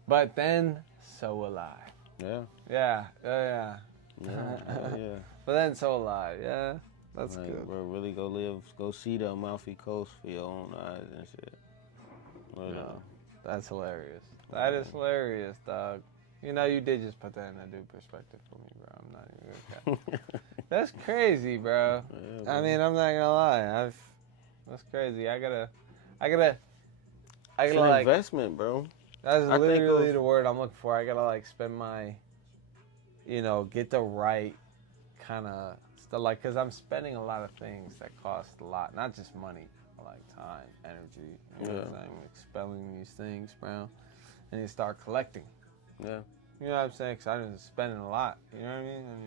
But then, so will I. Yeah. Yeah. Yeah. Yeah. But then so alive. Yeah. That's like, good. Bro, really go see the Amalfi Coast for your own eyes and shit. No, that's hilarious. That is hilarious, dog. You know, you did just put that in a new perspective for me, bro. I'm not even gonna cap. That's crazy, bro. Yeah, I mean, I'm not gonna lie. That's crazy. I gotta it's an like investment, bro. That's I think literally the word I'm looking for. I gotta like spend my, get the right kind of stuff. Like, cause I'm spending a lot of things that cost a lot, not just money, but like time, energy. You know what I'm saying? Expelling these things, bro. And you start collecting. Yeah. You know what I'm saying? Cause I'm just spending a lot. You know what I mean? And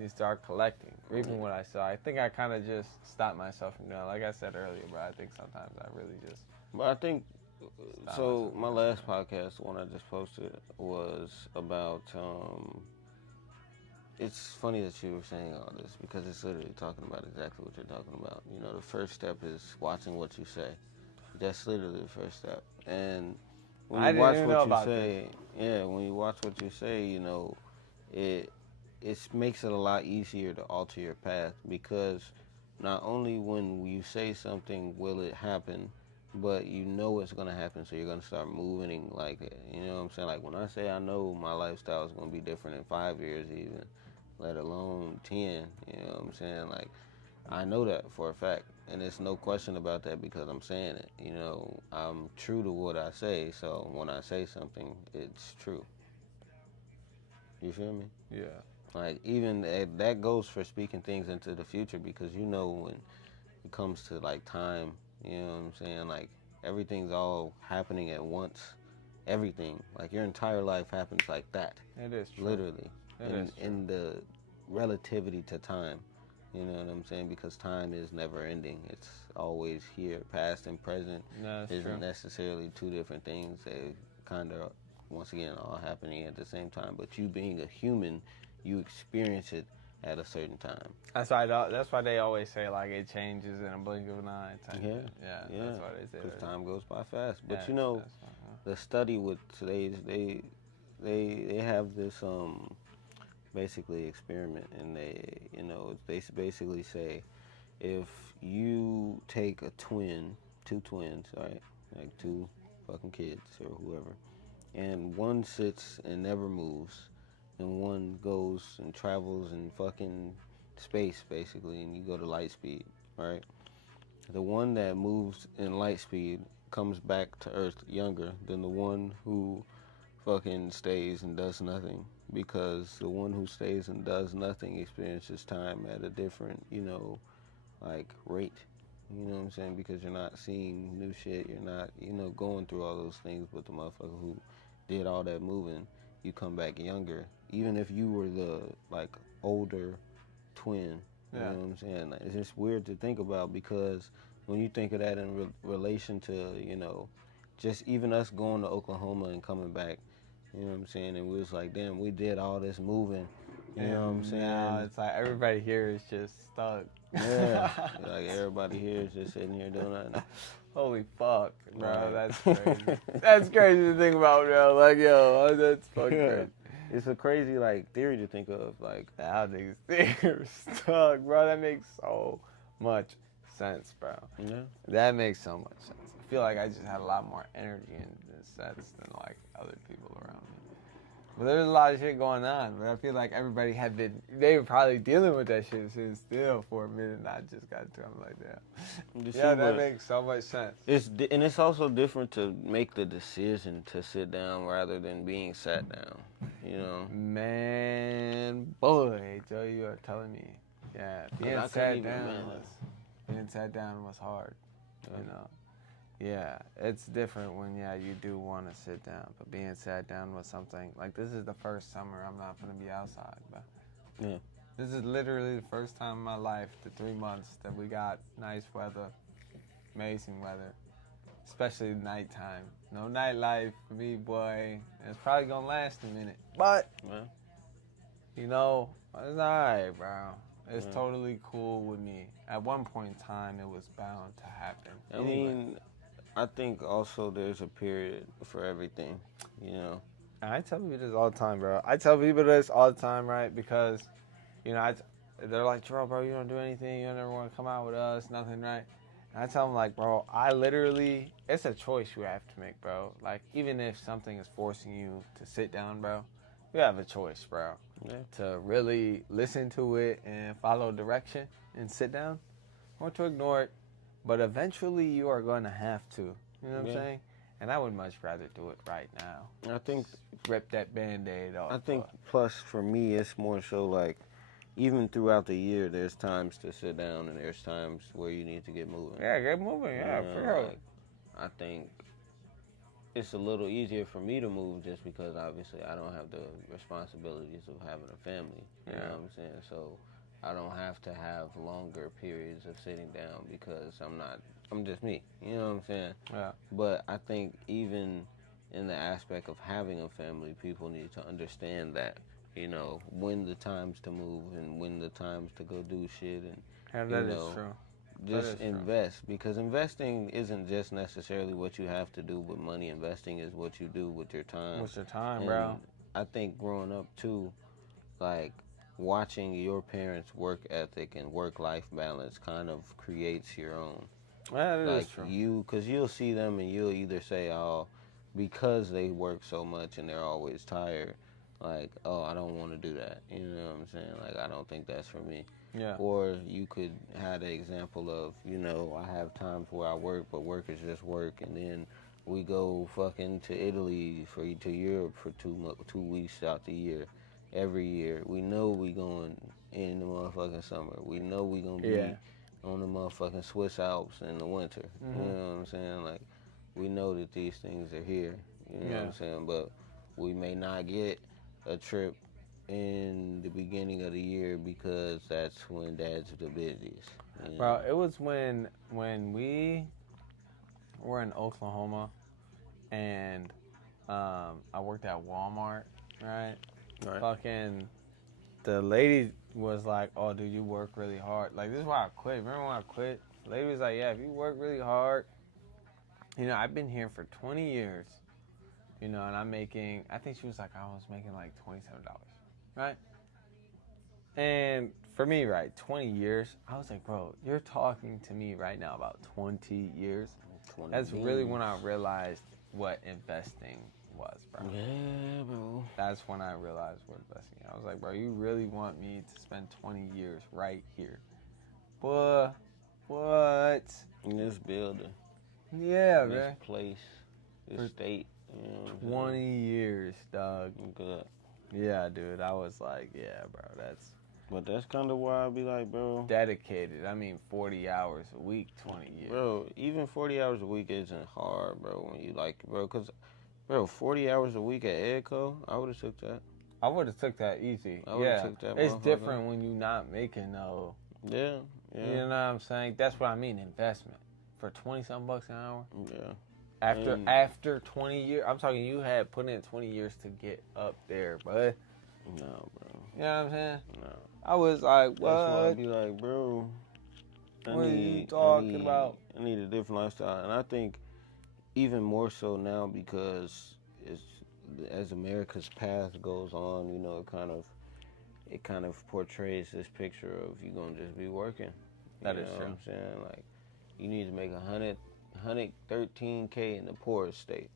you start collecting, reaping what I saw. I think I kind of just stopped myself from doing. Like I said earlier, bro. I think sometimes I really just. But I think. So my last podcast, the one I just posted, was about. It's funny that you were saying all this because it's literally talking about exactly what you're talking about. You know, the first step is watching what you say. That's literally the first step. And when you watch what you say, when you watch what you say, you know, it makes it a lot easier to alter your path because not only when you say something will it happen, but you know it's going to happen, so you're going to start moving like it. You know what I'm saying? Like when I say I know my lifestyle is going to be different in 5 years even, let alone 10, you know what I'm saying? Like I know that for a fact, and there's no question about that because I'm saying it. You know, I'm true to what I say, so when I say something, it's true. You feel me? Yeah. Like even that goes for speaking things into the future because you know when it comes to like time, you know what I'm saying? Like everything's all happening at once. Everything, like your entire life happens like that. It is true. Literally. In the relativity to time. You know what I'm saying? Because time is never ending. It's always here. Past and present isn't necessarily two different things. They kind of, once again, all happening at the same time. But you being a human, you experience it at a certain time. That's why they always say like it changes in a blink of an eye. That's why they say because time goes by fast. But you know, the study with today's they have this basically experiment, and they basically say if you take two twins, right, like two fucking kids or whoever, and one sits and never moves, and one goes and travels in fucking space basically, and you go to light speed, right? The one that moves in light speed comes back to Earth younger than the one who fucking stays and does nothing, because the one who stays and does nothing experiences time at a different, like rate. You know what I'm saying? Because you're not seeing new shit, you're not, going through all those things. But the motherfucker who did all that moving, you come back younger, even if you were the like older twin. You know what I'm saying? Like, it's just weird to think about because when you think of that in relation to, just even us going to Oklahoma and coming back, you know what I'm saying? And we was like, damn, we did all this moving. You know what I'm saying? Now it's like everybody here is just stuck. Yeah. Like everybody here is just sitting here doing nothing. Holy fuck, bro. Right. That's crazy. That's crazy to think about, bro. Like, yo, that's fucking crazy. It's a crazy, like, theory to think of. Like, how niggas they're stuck, bro. That makes so much sense, bro. Yeah. That makes so much sense. I feel like I just had a lot more energy in this sense than, like, other people around me. But there's a lot of shit going on, but I feel like everybody they were probably dealing with that shit since still for a minute, and I just got to them like that. Yeah, that makes so much sense. And it's also different to make the decision to sit down rather than being sat down, Man, boy, Joe, you are telling me. Yeah, being sat down was hard, Yeah, it's different when, you do want to sit down, but being sat down was something, like, this is the first summer I'm not going to be outside, but this is literally the first time in my life, the 3 months that we got nice weather, amazing weather, especially nighttime. No nightlife for me, boy. It's probably going to last a minute, but, it's all right, bro. It's totally cool with me. At one point in time, it was bound to happen. I mean, I think also there's a period for everything, I tell people this all the time, bro. I tell people this all the time, right? Because, you know, they're like, Terrell, bro, you don't do anything. You don't ever want to come out with us, nothing, right? And I tell them, like, bro, it's a choice you have to make, bro. Like, even if something is forcing you to sit down, bro, you have a choice, bro. Yeah. To really listen to it and follow direction and sit down, or to ignore it. But eventually you are going to have to. You know what I'm saying? And I would much rather do it right now. I think rip that Band-Aid off. I think plus for me, it's more so like even throughout the year, there's times to sit down and there's times where you need to get moving. Yeah, get moving. Yeah, for real. Like, I think it's a little easier for me to move just because obviously I don't have the responsibilities of having a family. You know what I'm saying? So I don't have to have longer periods of sitting down because I'm just me. You know what I'm saying? Yeah. But I think even in the aspect of having a family, people need to understand that, you know, when the times to move and when the times to go do shit and that is true. Just invest, because investing isn't just necessarily what you have to do with money. Investing is what you do with your time. What's your time, and bro? I think growing up too, like watching your parents' work ethic and work-life balance kind of creates your own. Yeah, that like is true. because you'll see them and you'll either say, oh, because they work so much and they're always tired, like, oh, I don't want to do that. You know what I'm saying? Like, I don't think that's for me. Yeah. Or you could have the example of, you know, I have times where I work, but work is just work, and then we go fucking to Italy to Europe for 2 weeks out the year, every year. We know we going in the motherfucking summer. We know we gonna be on the motherfucking Swiss Alps in the winter. You know what I'm saying? Like, we know that these things are here. You know what I'm saying? But we may not get a trip in the beginning of the year because that's when dad's the busiest. You know? Bro, it was when we were in Oklahoma and I worked at Walmart, right? Fucking the lady was like, oh, dude, you work really hard. Like, this is why I quit. Remember when I quit? The lady was like, yeah, if you work really hard, you know, I've been here for 20 years, you know, and I think she was like, I was making like $27, right? And for me, right, 20 years, I was like, bro, you're talking to me right now about 20 years. That's really when I realized what investing was, bro. Yeah, bro. That's when I realized what investing is. I was like, bro, you really want me to spend 20 years right here? What? In this building. Yeah, in man. This place. This state. You know 20 years, dog. Good. Yeah, dude. I was like, yeah, bro, But that's kind of why I be like, bro. dedicated. I mean, 40 hours a week, 20 years. Bro, even 40 hours a week isn't hard, bro, when you like it, bro. Because, bro, 40 hours a week at Edco, I would have took that. I would have took that easy. I would've took that It's motherfucker. different when you not making no. Yeah. You know what I'm saying? That's what I mean, investment. For 20-something bucks an hour. Yeah. After 20 years, I'm talking you had put in 20 years to get up there, bud. No, bro. You know what I'm saying? No. I was like, what? That's why I be like, bro. What are you talking about? I need a different lifestyle. And I think even more so now because as America's path goes on, you know, it kind of portrays this picture of you gonna just be working. That is true. true. What I'm saying? Like, you need to make 113K in the poorest state.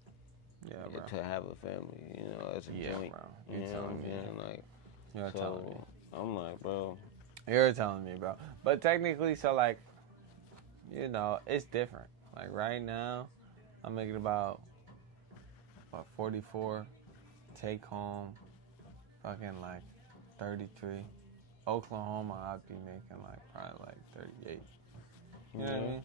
Yeah, bro. To have a family, you know, as a joint. Bro. You know what I'm saying? Like, You're telling me. I'm like, bro. You're telling me, bro. But technically, so like, you know, it's different. Like right now, I'm making about 44, take home, fucking like 33. Oklahoma, I'd be making like probably like 38. You know what I mean?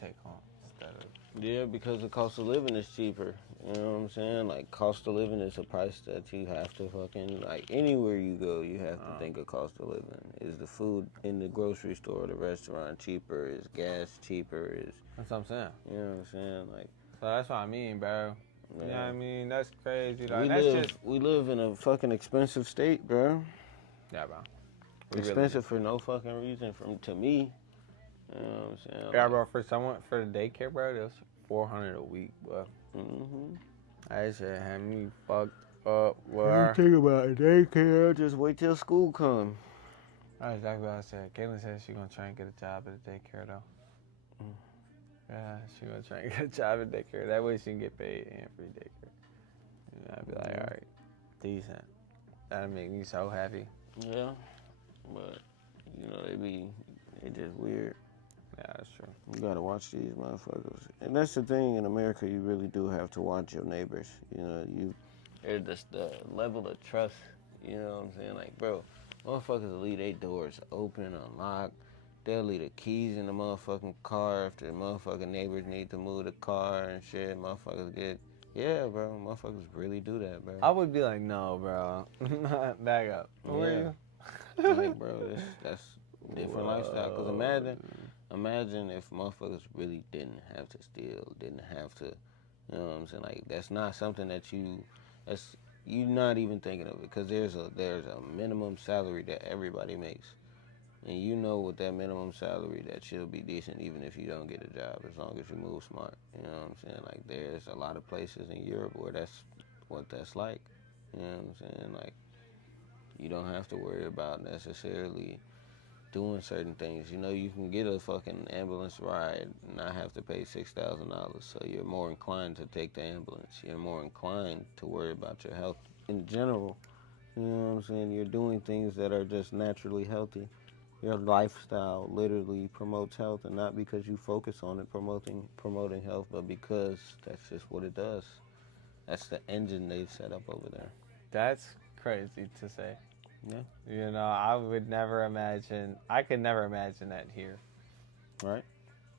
Take home instead of. Yeah, because the cost of living is cheaper. You know what I'm saying? Like, cost of living is a price that you have to fucking, like, anywhere you go, you have to think of cost of living. Is the food in the grocery store, the restaurant cheaper? Is gas cheaper? That's what I'm saying. You know what I'm saying? Like, so that's what I mean, bro. Yeah. You know what I mean? That's crazy. Like, we live in a fucking expensive state, bro. Yeah, bro. Expensive for no fucking reason to me. You know what I'm saying? Yeah, bro. For the daycare, bro, it was $400 a week, bro. Mm-hmm. That shit had me fucked Where? Think about it. Daycare. Just wait till school come. That's exactly what I said. Caitlin said she's gonna try and get a job at a daycare though. Yeah, she's gonna try and get a job at daycare. That way she can get paid and free daycare. And I'd be like, all right, decent. That'd make me so happy. Yeah, but you know they just weird. Yeah, that's true. You gotta watch these motherfuckers, and that's the thing in America. You really do have to watch your neighbors. You know, there's just the level of trust. You know what I'm saying? Like, bro, motherfuckers leave their doors open, unlocked. They'll leave the keys in the motherfucking car if the motherfucking neighbors need to move the car and shit. Motherfuckers yeah, bro. Motherfuckers really do that, bro. I would be like, no, bro. Back up. Who are you? Like, bro, that's different lifestyle. Cause imagine if motherfuckers really didn't have to steal, didn't have to, you know what I'm saying? Like, that's not something that you're not even thinking of it. Cause there's a minimum salary that everybody makes. And you know with that minimum salary that she'll be decent even if you don't get a job as long as you move smart. You know what I'm saying? Like there's a lot of places in Europe where that's what that's like. You know what I'm saying? Like you don't have to worry about necessarily doing certain things. You know, you can get a fucking ambulance ride and not have to pay $6,000. So you're more inclined to take the ambulance. You're more inclined to worry about your health in general. You know what I'm saying? You're doing things that are just naturally healthy. Your lifestyle literally promotes health, and not because you focus on it promoting health, but because that's just what it does. That's the engine they've set up over there. That's crazy to say. Yeah. You know, I could never imagine that here. Right.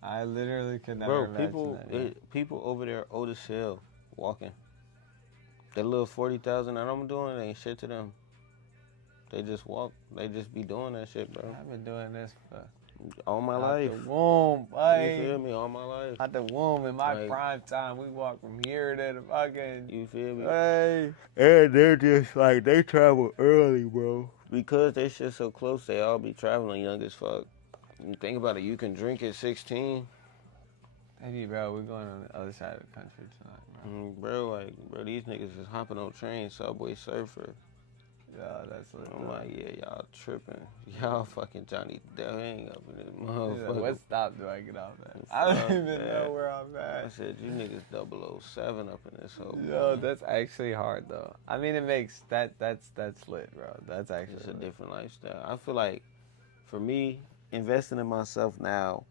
I literally could never imagine that here. People over there old as hell walking. That little 40,000 that I'm doing ain't shit to them. They just walk. They just be doing that shit, bro. I've been doing this for all my life. Out the womb, buddy. You feel me? All my life. Out the womb, in my prime time, we walk from here to the fucking. You feel me? Hey. And they're just like, they travel early, bro. Because they shit so close, they all be traveling young as fuck. You think about it, you can drink at 16. Hey, bro, we're going on the other side of the country tonight, bro. Bro, these niggas is hopping on trains, Subway Surfer. Yeah, that's lit. I'm like, yeah, y'all tripping. Y'all fucking Johnny Dang up in this motherfucker. Like, what stop do I get off at? I don't even know where I'm at. I said, you niggas 007 up in this whole. Yo, that's actually hard though. I mean, it makes that's lit, bro. That's actually it's a different lifestyle. I feel like, for me, investing in myself now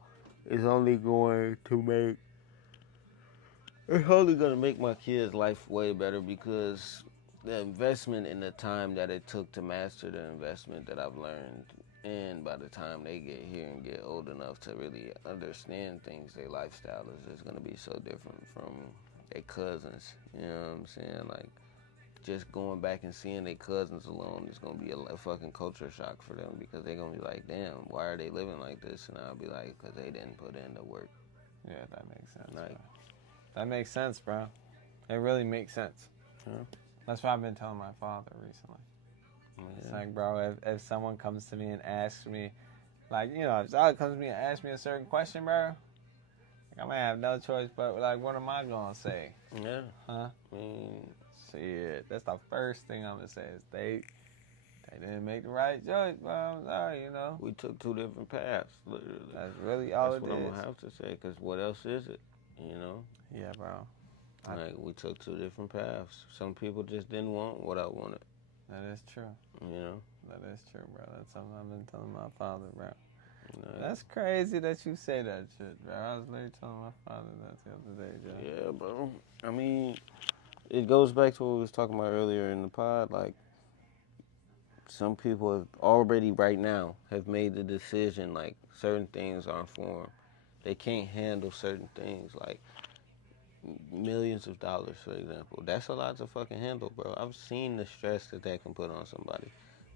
is only going to make. It's only gonna make my kids' life way better because the investment in the time that it took to master the investment that I've learned, and by the time they get here and get old enough to really understand things, their lifestyle is just gonna be so different from their cousins. You know what I'm saying? Like, just going back and seeing their cousins alone is gonna be a fucking culture shock for them because they're gonna be like, damn, why are they living like this? And I'll be like, because they didn't put in the work. Yeah, that makes sense. Like, bro. That makes sense, bro. It really makes sense. huh? That's what I've been telling my father recently. Yeah. It's like, bro, if someone comes to me and asks me, like, you know, if someone comes to me and asks me a certain question, bro, like, I might have no choice but, like, what am I going to say? Yeah. Huh? I mean, shit, that's the first thing I'm going to say is they didn't make the right choice, bro. I'm sorry, you know. we took two different paths, literally. That's really all That's it what is. I'm going to have to say, because what else is it, you know? Yeah, bro. Like, we took two different paths. Some people just didn't want what I wanted. That is true. You know? That is true, bro. That's something I've been telling my father, bro. You know? That's crazy that you say that shit, bro. I was literally telling my father that the other day, Joe. Yeah, bro. I mean, it goes back to what we was talking about earlier in the pod. Like, some people have already right now have made the decision, like, certain things aren't for them. They can't handle certain things, like millions of dollars, for example. That's a lot to fucking handle, bro. I've seen the stress that can put on somebody,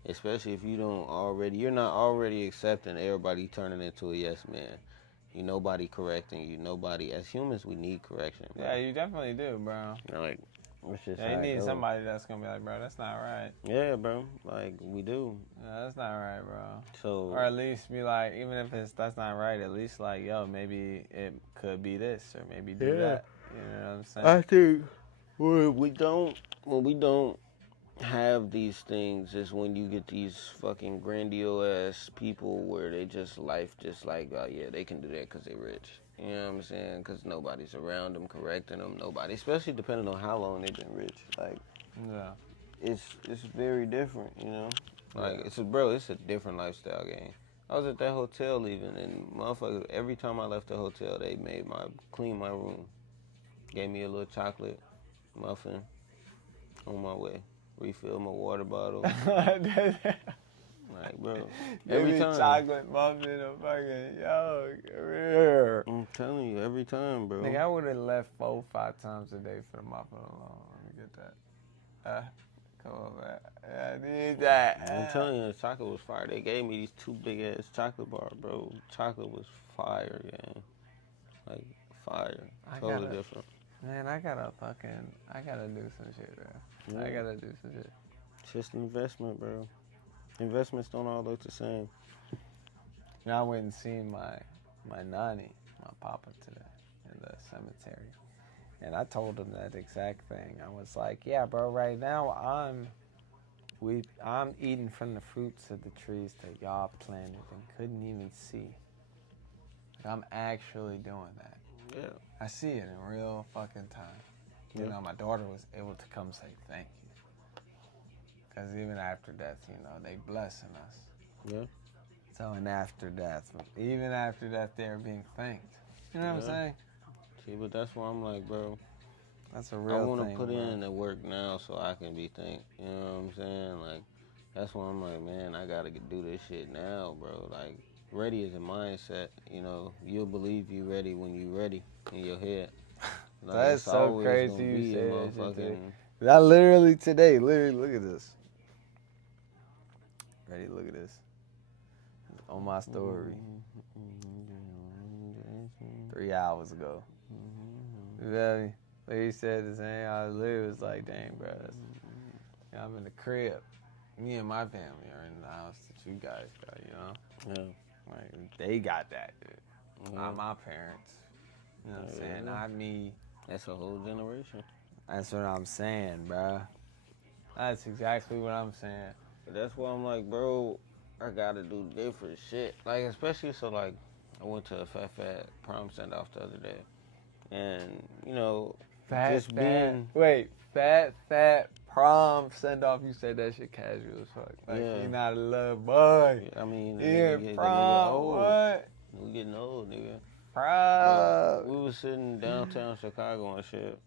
especially if you're not already accepting everybody turning into a yes man. Nobody correcting you. Nobody, as humans, we need correction, bro. Yeah, you definitely do, bro. Like, it's just you need somebody that's gonna be like, bro, that's not right. Yeah, bro. Like, we do. Yeah, that's not right, bro. So, or at least be like, even if that's not right, at least like, yo, maybe it could be this or maybe do that. You know what I'm saying? I think when we don't have these things is when you get these fucking grandiose people where they just life just like, oh yeah, they can do that because they rich. You know what I'm saying? Because nobody's around them correcting them. Nobody, especially depending on how long they've been rich. Like, Yeah. it's very different. You know, like Yeah. it's a different lifestyle game. I was at that hotel leaving, and motherfuckers, every time I left the hotel, they clean my room, gave me a little chocolate muffin on my way. Refill my water bottle. Like, bro, every time. Chocolate muffin or fucking, yo, come here. I'm telling you, every time, bro. Nigga, I would have left 4 or 5 times a day for the muffin alone. Let me get that. Come on, man. I need that. I'm telling you, the chocolate was fire. They gave me these 2 big ass chocolate bars, bro. Chocolate was fire, yeah. Like, fire. Totally different. Man, I gotta do some shit, man. Yeah. I gotta do some shit. It's just an investment, bro. Investments don't all look the same. You know, I went and seen my nanny, my papa today in the cemetery. And I told him that exact thing. I was like, yeah, bro, right now I'm eating from the fruits of the trees that y'all planted and couldn't even see. I'm actually doing that. Yeah. I see it in real fucking time. You know, my daughter was able to come say thank you. Because even after death, you know, they blessing us. Yeah. So, and after death, even after death, they're being thanked. You know what I'm saying? See, but that's why I'm like, bro, that's a real thing. I want to put in the work now so I can be thanked. You know what I'm saying? Like, that's why I'm like, man, I got to do this shit now, bro. Like, ready is a mindset. You know, you'll believe you ready when you ready in your head. Like, that's so crazy you say motherfucking... I literally today, look at this. Ready, look at this. On my story. 3 hours ago. You feel me? Like he said the same. I literally was like, dang, bro. I'm in the crib. Me and my family are in the house that you guys got, you know? Yeah. Like, they got that, dude. Not my parents. You know what I'm saying? Not me. That's a whole generation. That's what I'm saying, bro. That's exactly what I'm saying. That's why I'm like, bro, I gotta do different shit. Like, especially so, like, I went to a fat prom send-off the other day. And, you know, fat prom send-off. You said that shit casual as fuck. Like, you're not a little boy. I mean, prom, what? We getting old, nigga. Prom. We was sitting downtown Chicago and shit.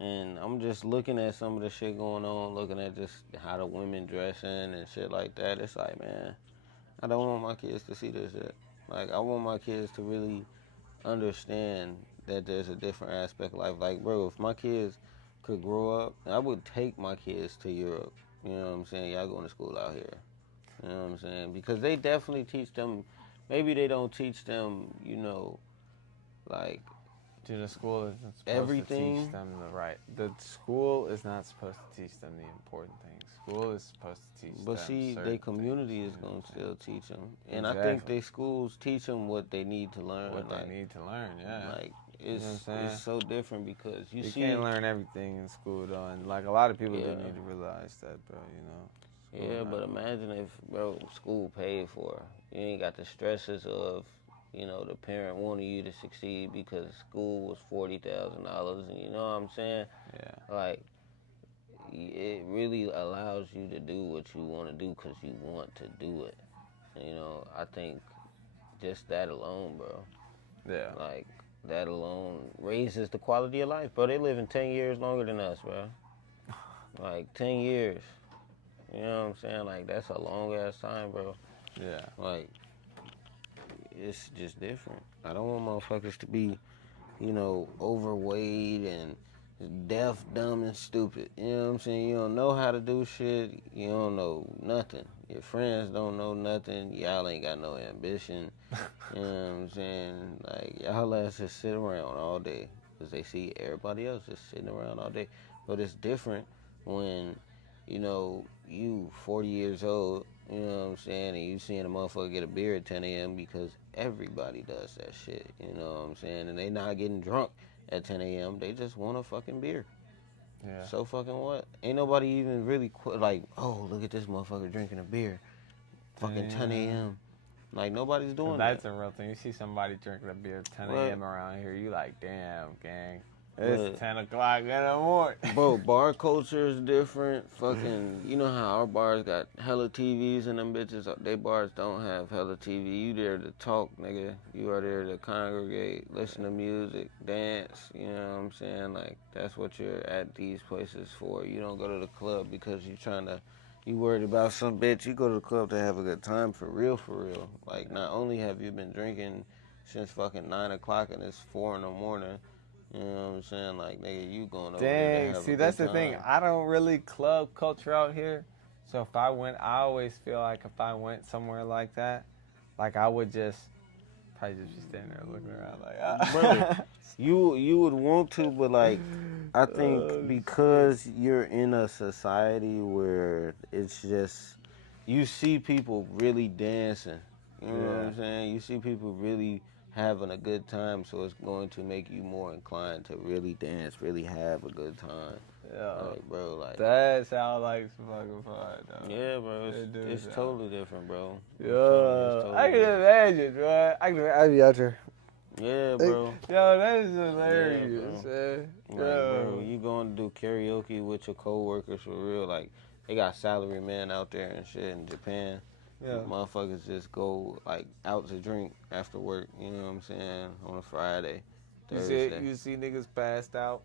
And I'm just looking at some of the shit going on, looking at just how the women dressing and shit like that. It's like, man, I don't want my kids to see this shit. Like, I want my kids to really understand that there's a different aspect of life. Like, bro, if my kids could grow up, I would take my kids to Europe. You know what I'm saying? Y'all going to school out here. You know what I'm saying? Because they definitely teach them, maybe they don't teach them, you know, like, dude, the school isn't supposed everything. to teach them the school is not supposed to teach them the important things. School is supposed to teach them. But see, their community is going to still teach them. And I think their schools teach them what they need to learn. What they need to learn, yeah. Like, it's so different because you can't learn everything in school, though. And, like, a lot of people do need to realize that, bro, you know. Yeah, but imagine if, bro, school paid for it. You ain't got the stresses of, you know, the parent wanting you to succeed because school was $40,000, and you know what I'm saying? Yeah. Like, it really allows you to do what you want to do because you want to do it. You know, I think just that alone, bro. Yeah. Like, that alone raises the quality of life, bro. They live in 10 years longer than us, bro. Like, 10 years. You know what I'm saying? Like, that's a long-ass time, bro. Yeah. Like, it's just different. I don't want motherfuckers to be, you know, overweight and deaf, dumb, and stupid. You know what I'm saying? You don't know how to do shit. You don't know nothing. Your friends don't know nothing. Y'all ain't got no ambition. You know what I'm saying? Like, y'all ass just sit around all day because they see everybody else just sitting around all day. But it's different when, you know, you 40 years old, you know what I'm saying, and you seeing a motherfucker get a beer at 10 a.m. because everybody does that shit, you know what I'm saying, and they not getting drunk at 10 a.m. They just want a fucking beer. Yeah. So fucking what? Ain't nobody even really like, oh, look at this motherfucker drinking a beer. Fucking 10 a.m. Like, nobody's doing that. That's a real thing. You see somebody drinking a beer 10 Right. a.m. around here, you like, damn, gang. It's But, 10 o'clock in the morning. bro, bar culture is different. Fucking, you know how our bars got hella TVs and them bitches? They bars don't have hella TV. You there to talk, nigga. You are there to congregate, listen to music, dance. You know what I'm saying? Like, that's what you're at these places for. You don't go to the club because you worried about some bitch. You go to the club to have a good time for real, for real. Like, not only have you been drinking since fucking 9 o'clock and it's 4 in the morning, you know what I'm saying? Like, nigga, you going over there to Dang, have see, a that's good the thing. time. I don't really club culture out here. So if I went, I always feel like if I went somewhere like that, like I would just probably just be standing there looking around like, ah. Bro, you would want to, but like, I think because you're in a society where it's just, you see people really dancing. You know what I'm saying? You see people really having a good time, so it's going to make you more inclined to really dance, really have a good time. Yeah, Like, bro, like, that sounds like some fucking fun, though. yeah, bro, it's sound- totally different, bro. Yo, I can imagine, bro. I'd be out there. Yeah, bro. Yo, that is hilarious, man. Like, bro, you going to do karaoke with your coworkers for real? Like, they got salary men out there and shit in Japan. Yeah. Motherfuckers just go like out to drink after work. You know what I'm saying? On a Friday, Thursday. You see niggas passed out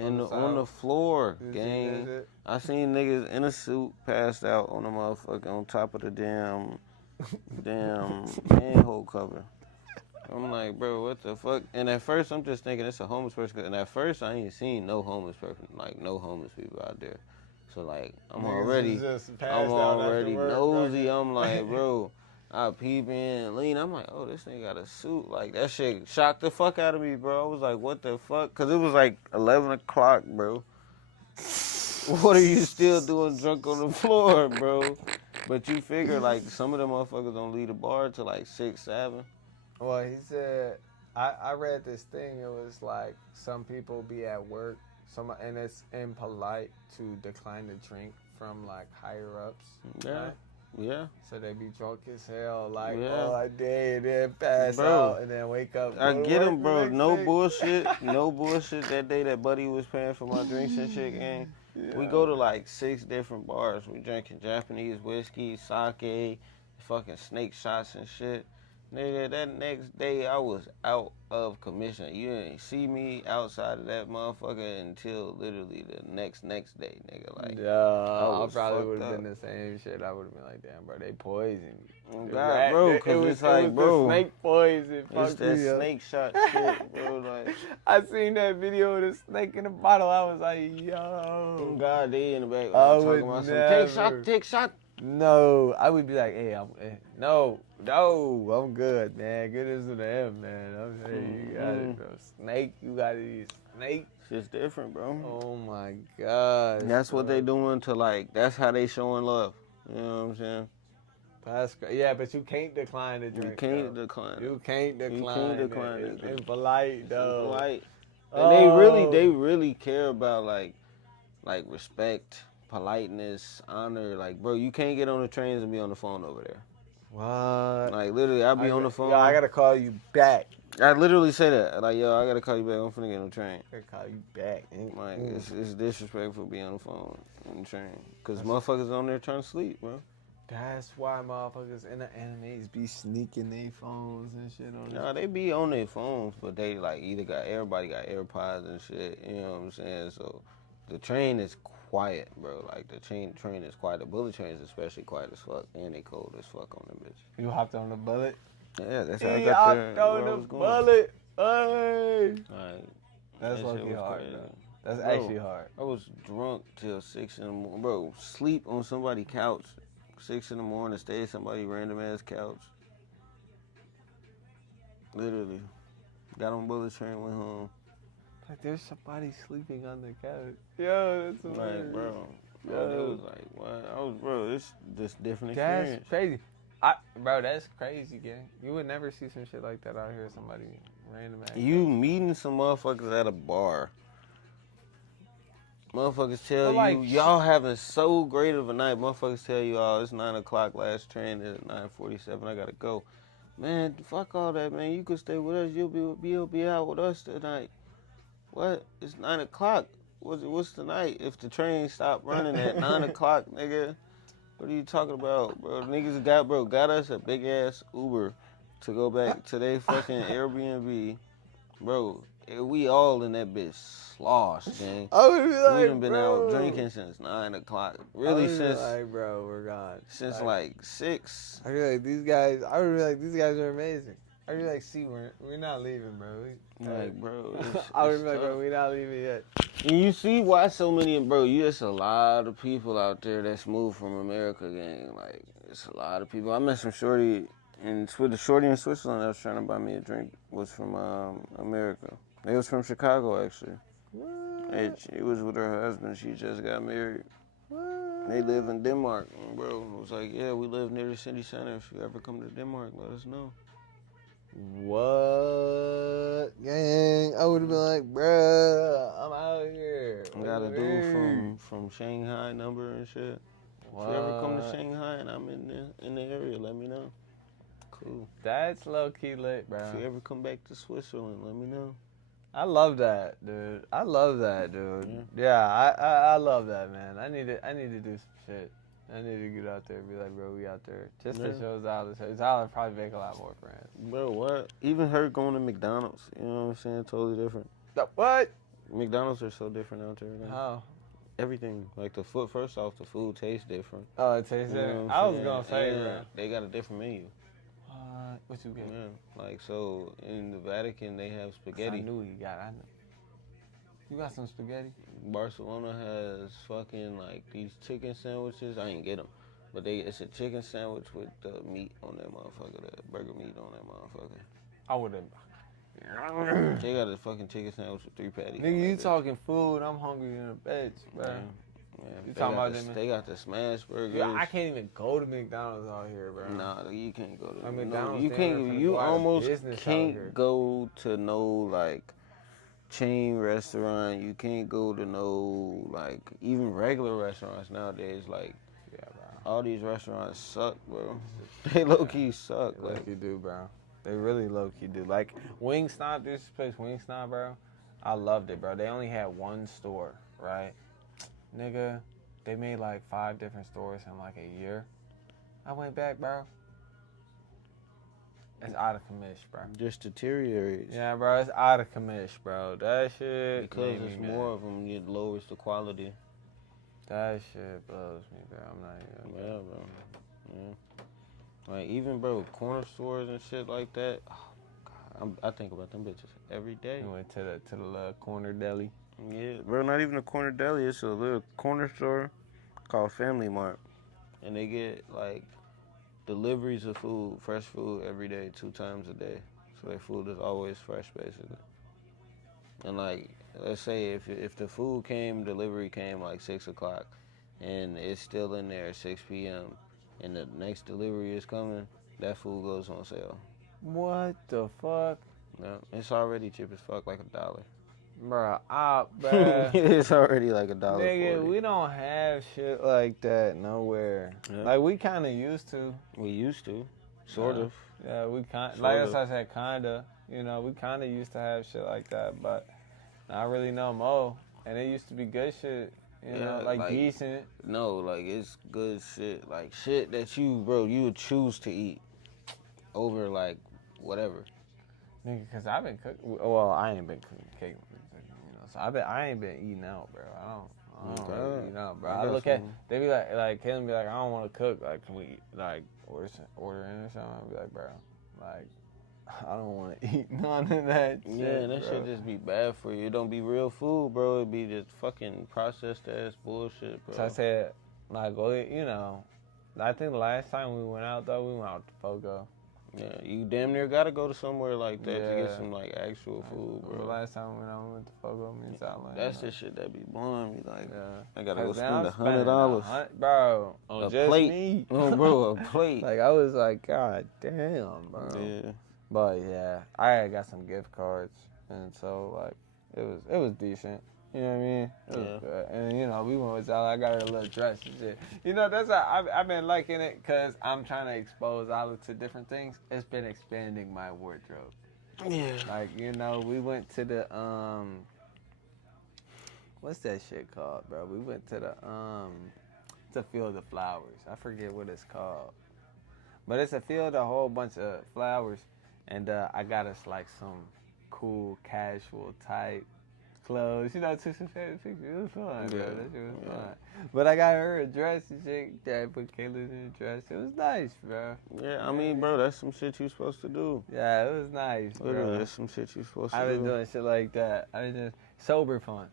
on the floor, You gang. see that shit? I seen niggas in a suit passed out on the motherfucker on top of the damn manhole cover. I'm like, bro, what the fuck? And at first, I'm just thinking it's a homeless person. And at first, I ain't seen no homeless person, like no homeless people out there. So like, I'm already nosy. I'm like, bro, I peep in, lean. I'm like, oh, this nigga got a suit. Like that shit shocked the fuck out of me, bro. I was like, what the fuck? Cause it was like 11 o'clock, bro. What are you still doing drunk on the floor, bro? But you figure like some of them motherfuckers don't leave the bar till like 6, 7. Well, he said, I read this thing. It was like some people be at work, and it's impolite to decline to drink from like higher ups. Yeah, right? yeah. So they be drunk as hell, like, Yeah. oh, I did, then pass out, and then wake up. I go to get work him, the bro. next No day. bullshit. No bullshit. That day that Buddy was paying for my drinks and shit, gang. Yeah. We go to like 6 different bars. We drinking Japanese whiskey, sake, fucking snake shots and shit. Nigga, that next day I was out of commission. You didn't see me outside of that motherfucker until literally the next day, nigga. Like, Yeah, I probably would have been the same shit. I would have been like, damn, bro, they poison. God, bro, cause it's like, bro, the snake poison. It's that snake shot shit, bro. Like, I seen that video of the snake in the bottle. I was like, yo. God, they in the back I talking would about never. take shot. No, I would be like, hey, no, I'm good, man. Good as an M, man. I'm saying you got it, bro. Snake, you got it. Snake. Shit's different, bro. Oh my God. That's what they doing to like. That's how they showing love. You know what I'm saying? Yeah, but you can't decline the drink. You can't decline. You can't decline. It's impolite, though. Impolite. And they really care about like respect, politeness, honor. Like, bro, you can't get on the trains and be on the phone over there. What? Like, literally, I'll be on the phone. Yo, I gotta call you back. I literally say that. Like, yo, I gotta call you back. I'm finna get on the train. I gotta call you back. Like, it's disrespectful to be on the phone on the train. Because motherfuckers on there trying to sleep, bro. That's why motherfuckers in the animes be sneaking their phones and shit on Nah, they be on their phones, but they like everybody got AirPods and shit. You know what I'm saying? So the train is quiet, bro. Like the train is quiet. The bullet train is especially quiet as fuck, and they cold as fuck on them bitch. You hopped on the bullet? Yeah, that's how I got there. Hopped on the bullet. Hey. Like, that's fucking hard, bro. That's actually hard. I was drunk till 6 in the morning, bro. Sleep on somebody's couch. 6 in the morning, stay at somebody's random ass couch. Literally. Got on bullet train, went home. Like, there's somebody sleeping on the couch. Yo, that's hilarious. Like, bro. It was like, what? Bro, it's just different experience. That's crazy. Bro, that's crazy, gang. You would never see some shit like that out here. Somebody random ass. You meeting some motherfuckers at a bar. Motherfuckers tell But, you, y'all having so great of a night. Motherfuckers tell you, oh, it's 9 o'clock, last train is at 9:47, I gotta go. Man, fuck all that, man. You could stay with us. You'll be out with us tonight. What? It's 9 o'clock. What's tonight? If the train stopped running at 9 o'clock, nigga, what are you talking about, bro? Niggas got us a big ass Uber to go back to their fucking Airbnb, bro. We all in that bitch sloshed, gang. I would be like, We done been bro. out drinking since 9 o'clock. Really, since like, bro, we're gone. Since like 6. I feel like these guys. I would be like, these guys are amazing. I would be like, see, we're not leaving, bro. Like, bro, I would be like, bro, we're not leaving yet. And you see why so many, bro. There's a lot of people out there that's moved from America, gang. Like, it's a lot of people. I met some shorty the shorty in Switzerland that was trying to buy me a drink was from America. They was from Chicago, actually. What? She was with her husband. She just got married. What? They live in Denmark, bro. It was like, yeah, we live near the city center. If you ever come to Denmark, let us know. What? Gang, I would have been like, bruh, I'm out here. I got a dude from Shanghai number and shit. What? If you ever come to Shanghai and I'm in the area, let me know. Cool. That's low-key lit, bro. If you ever come back to Switzerland, let me know. I love that, dude. I love that, dude. Yeah, I love that, man. I need to do some shit. I need to get out there and be like, bro, we out there. Just to show Zyla. Zyla probably make a lot more friends. Bro, what? Even her going to McDonald's, you know what I'm saying? Totally different. What? McDonald's are so different out there. Man. How? Everything. Like the food, first off, the food tastes different. Oh, it tastes different? I was going to say, bro. They got a different menu. What you get? Yeah. Like, so in the Vatican, they have spaghetti. I knew you got it. You got some spaghetti? Barcelona has fucking like these chicken sandwiches. I ain't get them, but it's a chicken sandwich with the meat on that motherfucker, the burger meat on that motherfucker. I wouldn't. They got a fucking chicken sandwich with 3 patties. Nigga, you talking food? I'm hungry in a bitch, bro. Yeah, you talking about them? They got the smash burgers. Yeah, I can't even go to McDonald's out here, bro. Nah, you can't go to McDonald's. You can't. You almost can't go to no like chain restaurant. You can't go to no like even regular restaurants nowadays. Like, yeah, bro. All these restaurants suck, bro. They low key suck. They low key do, bro. They really low key do. Like Wingstop, this place Wingstop, bro. I loved it, bro. They only had one store, right? Nigga, they made like 5 different stores in like a year. I went back, bro. It's out of commish, bro. Just deteriorates. Yeah, bro, it's out of commish, bro. That shit. Because it's more of them, it lowers the quality. That shit blows me, bro. I'm not even. Yeah, bro. Yeah. Like even, bro, corner stores and shit like that. Oh, God, I think about them bitches every day. You went to the little corner deli. Yeah, bro, not even a corner deli. It's a little corner store called Family Mart. And they get, like, deliveries of food, fresh food, every day, 2 times a day. So their food is always fresh, basically. And, like, let's say if the food delivery came, like, 6 o'clock, and it's still in there at 6 p.m., and the next delivery is coming, that food goes on sale. What the fuck? No, it's already cheap as fuck, like $1. Bruh, bruh. It's already like $1. Nigga, we don't have shit like that nowhere. Yeah. Like, we kind of used to. We used to. Sort of. Yeah, we kind of. Like I said, kind of. You know, we kind of used to have shit like that, but not really no more. And it used to be good shit. You know, like decent. No, like, it's good shit. Like, shit that you would choose to eat over, like, whatever. Nigga, because I've been cooking. Well, I ain't been cooking cake. So I ain't been eating out, bro. I don't really eat out, bro. I look at, they be like, Kaylin be like, I don't want to cook. Like, can we, like, order in or something? I be like, bro, like, I don't want to eat none of that shit. Yeah, that shit just be bad for you. It don't be real food, bro. It be just fucking processed ass bullshit, bro. So I said, like, you know, I think the last time we went out, though, we went out to FoGo. Yeah, you damn near gotta go to somewhere like that to get some like actual food, bro. The last time we went to FoGo, me and Southland. That's the shit that be blowing me. Like, I gotta go spend $100, bro, on a just plate. Me. Oh, bro, a plate. Like I was like, God damn, bro. Yeah. But yeah, I got some gift cards, and so like it was decent. You know what I mean? It was Yeah. good. And, you know, we went with Zala. I got her a little dress and shit. You know, that's how I've been liking it because I'm trying to expose Zala to different things. It's been expanding my wardrobe. Yeah. Like, you know, we went to the, what's that shit called, bro? We went to the Field of Flowers. I forget what it's called. But it's a field, a whole bunch of flowers. And I got us, like, some cool, casual type clothes. You know, took some fancy pictures. It was fun, bro. That shit was fun. But I got her a dress and shit. I put Kayla in a dress. It was nice, bro. Yeah, I mean, bro, that's some shit you supposed to do. Yeah, it was nice, bro. Literally, that's some shit you supposed to do. I've been doing shit like that. I just sober fun.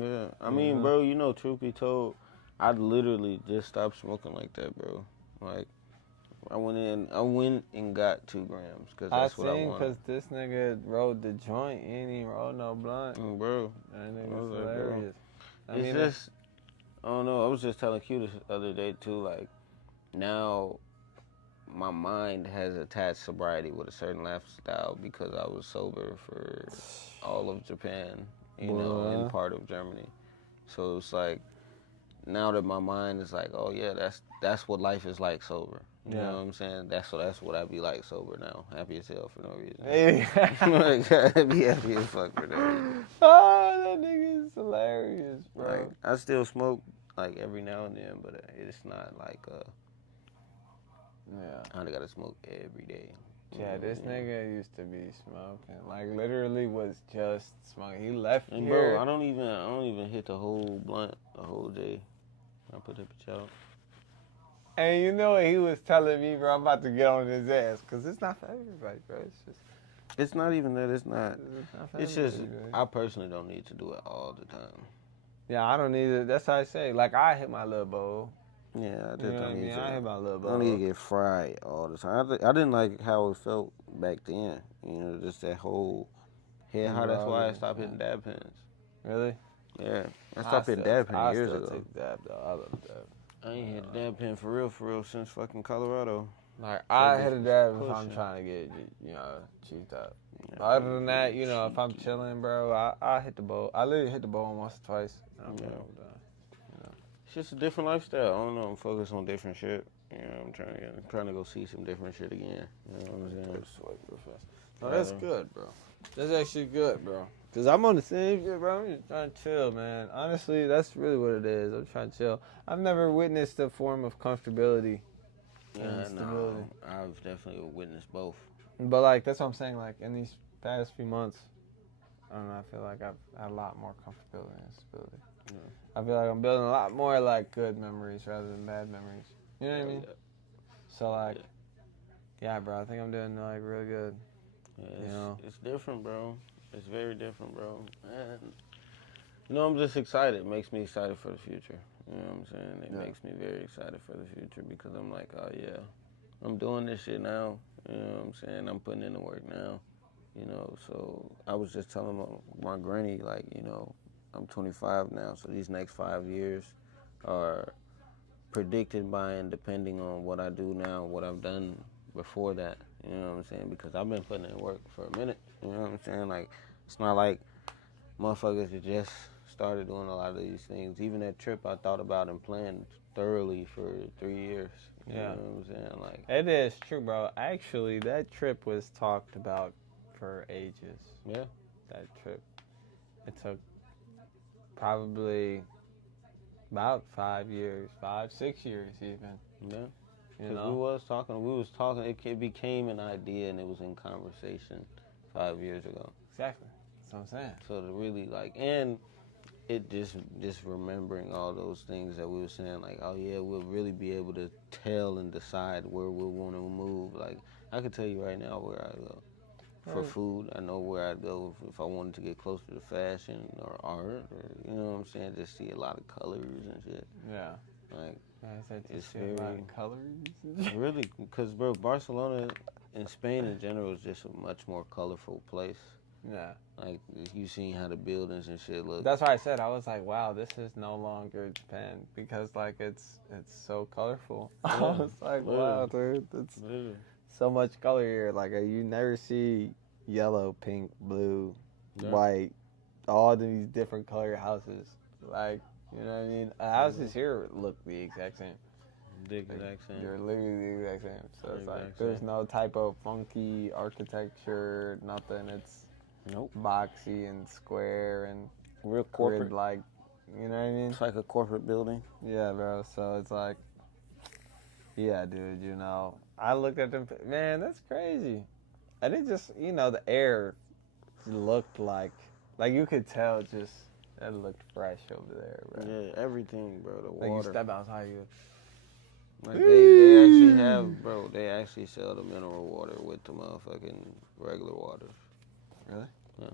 Yeah, I mean, bro, you know, truth be told, I literally just stopped smoking like that, bro. Like, I went and got 2 grams because that's what I wanted. Because this nigga rolled the joint, he ain't even rolled no blunt. Bro, That nigga's hilarious. It's just, I don't know. I was just telling Q this other day too. Like, now my mind has attached sobriety with a certain lifestyle because I was sober for all of Japan, you know, and part of Germany. So it's like, now that my mind is like, oh yeah, that's what life is like sober. You know what I'm saying? That's what I be like sober now. Happy as hell for no reason. Like, I be happy as fuck for no reason. Oh, that nigga is hilarious, bro. Like, I still smoke like every now and then, but it's not like I gotta smoke every day. Yeah, this nigga used to be smoking. Like, literally was just smoking. He left And here. bro, I don't even hit the whole blunt a whole day. I put that bitch out. And you know what he was telling me, bro? I'm about to get on his ass. Because it's not for everybody, bro. It's just... It's not even that. It's not. It's just, bro. I personally don't need to do it all the time. Yeah, I don't need it. That's how I say. Like, I hit my little bowl. Yeah, I just You know what I don't mean? need to. I hit my little bowl. I don't need to get fried all the time. I didn't like how it felt back then. You know, just that whole head high. That's why I stopped hitting dab pens. Really? Yeah, I stopped hitting dab pen years ago. I still take dab, though. I love dab. I ain't hit a dab pen for real since fucking Colorado. Like, I hit a dab if I'm trying to get, you know, cheaped up. Yeah, other than that, you know, if I'm chilling, bro, I hit the bowl. I literally hit the bowl once or twice. I'm done. You know. It's just a different lifestyle. I don't know. I'm focused on different shit. You know, I'm trying to go see some different shit again. You know what I'm saying? No, that's good, bro. That's actually good, bro. Because I'm on the same shit, bro. I'm just trying to chill, man. Honestly, that's really what it is. I'm trying to chill. I've never witnessed a form of comfortability. Yeah, no, I've definitely witnessed both. But, like, that's what I'm saying. Like, in these past few months, I don't know, I feel like I've had a lot more comfortability and stability. Yeah. I feel like I'm building a lot more, like, good memories rather than bad memories. You know what I mean? Yeah. So, like, yeah, bro, I think I'm doing, like, really good. Yeah, it's different, bro. It's very different, bro. And, you know, I'm just excited. It makes me excited for the future. You know what I'm saying? It makes me very excited for the future because I'm like, oh, yeah, I'm doing this shit now. You know what I'm saying? I'm putting in the work now. You know, so I was just telling my granny, like, you know, I'm 25 now, so these next 5 years are predicted by and depending on what I do now, what I've done before that. You know what I'm saying? Because I've been putting in work for a minute. You know what I'm saying? Like, it's not like motherfuckers that just started doing a lot of these things. Even that trip I thought about and planned thoroughly for 3 years. You know what I'm saying? Like, it is true, bro. Actually, that trip was talked about for ages. Yeah. That trip. It took probably about 5 years, 6 years even. Yeah. You know? We was talking, it became an idea and it was in conversation 5 years ago. Exactly. That's what I'm saying. So to really like, and it just remembering all those things that we were saying, like, oh yeah, we'll really be able to tell and decide where we want to move. Like, I could tell you right now where I go. For food, I know where I'd go if I wanted to get closer to fashion or art, or, you know what I'm saying, just see a lot of colors and shit. Yeah. Like, it's very... a lot of colors? Really, because, bro, Barcelona and Spain in general is just a much more colorful place. Yeah. Like, you seen how the buildings and shit look. That's why I said, I was like, wow, this is no longer Japan, because, like, it's so colorful. Yeah. I was like, wow, dude, it's so much color here. Like, you never see yellow, pink, blue, white, all these different color houses. Like, you know what I mean? Houses here look the exact same. The exact same. They're literally the exact same. So it's like Exact there's same. no type of funky architecture, nothing. It's Nope. boxy and square and Real corporate. grid, like, you know what I mean? It's like a corporate building. Yeah, bro. So it's like, yeah, dude. You know, I looked at them. Man, that's crazy. And it just, you know, the air looked like you could tell just it looked fresh over there, bro. Yeah, everything, bro. The Like water. you step outside, you. Like they actually have, bro. They actually sell the mineral water with the motherfucking regular water. Really? Yeah.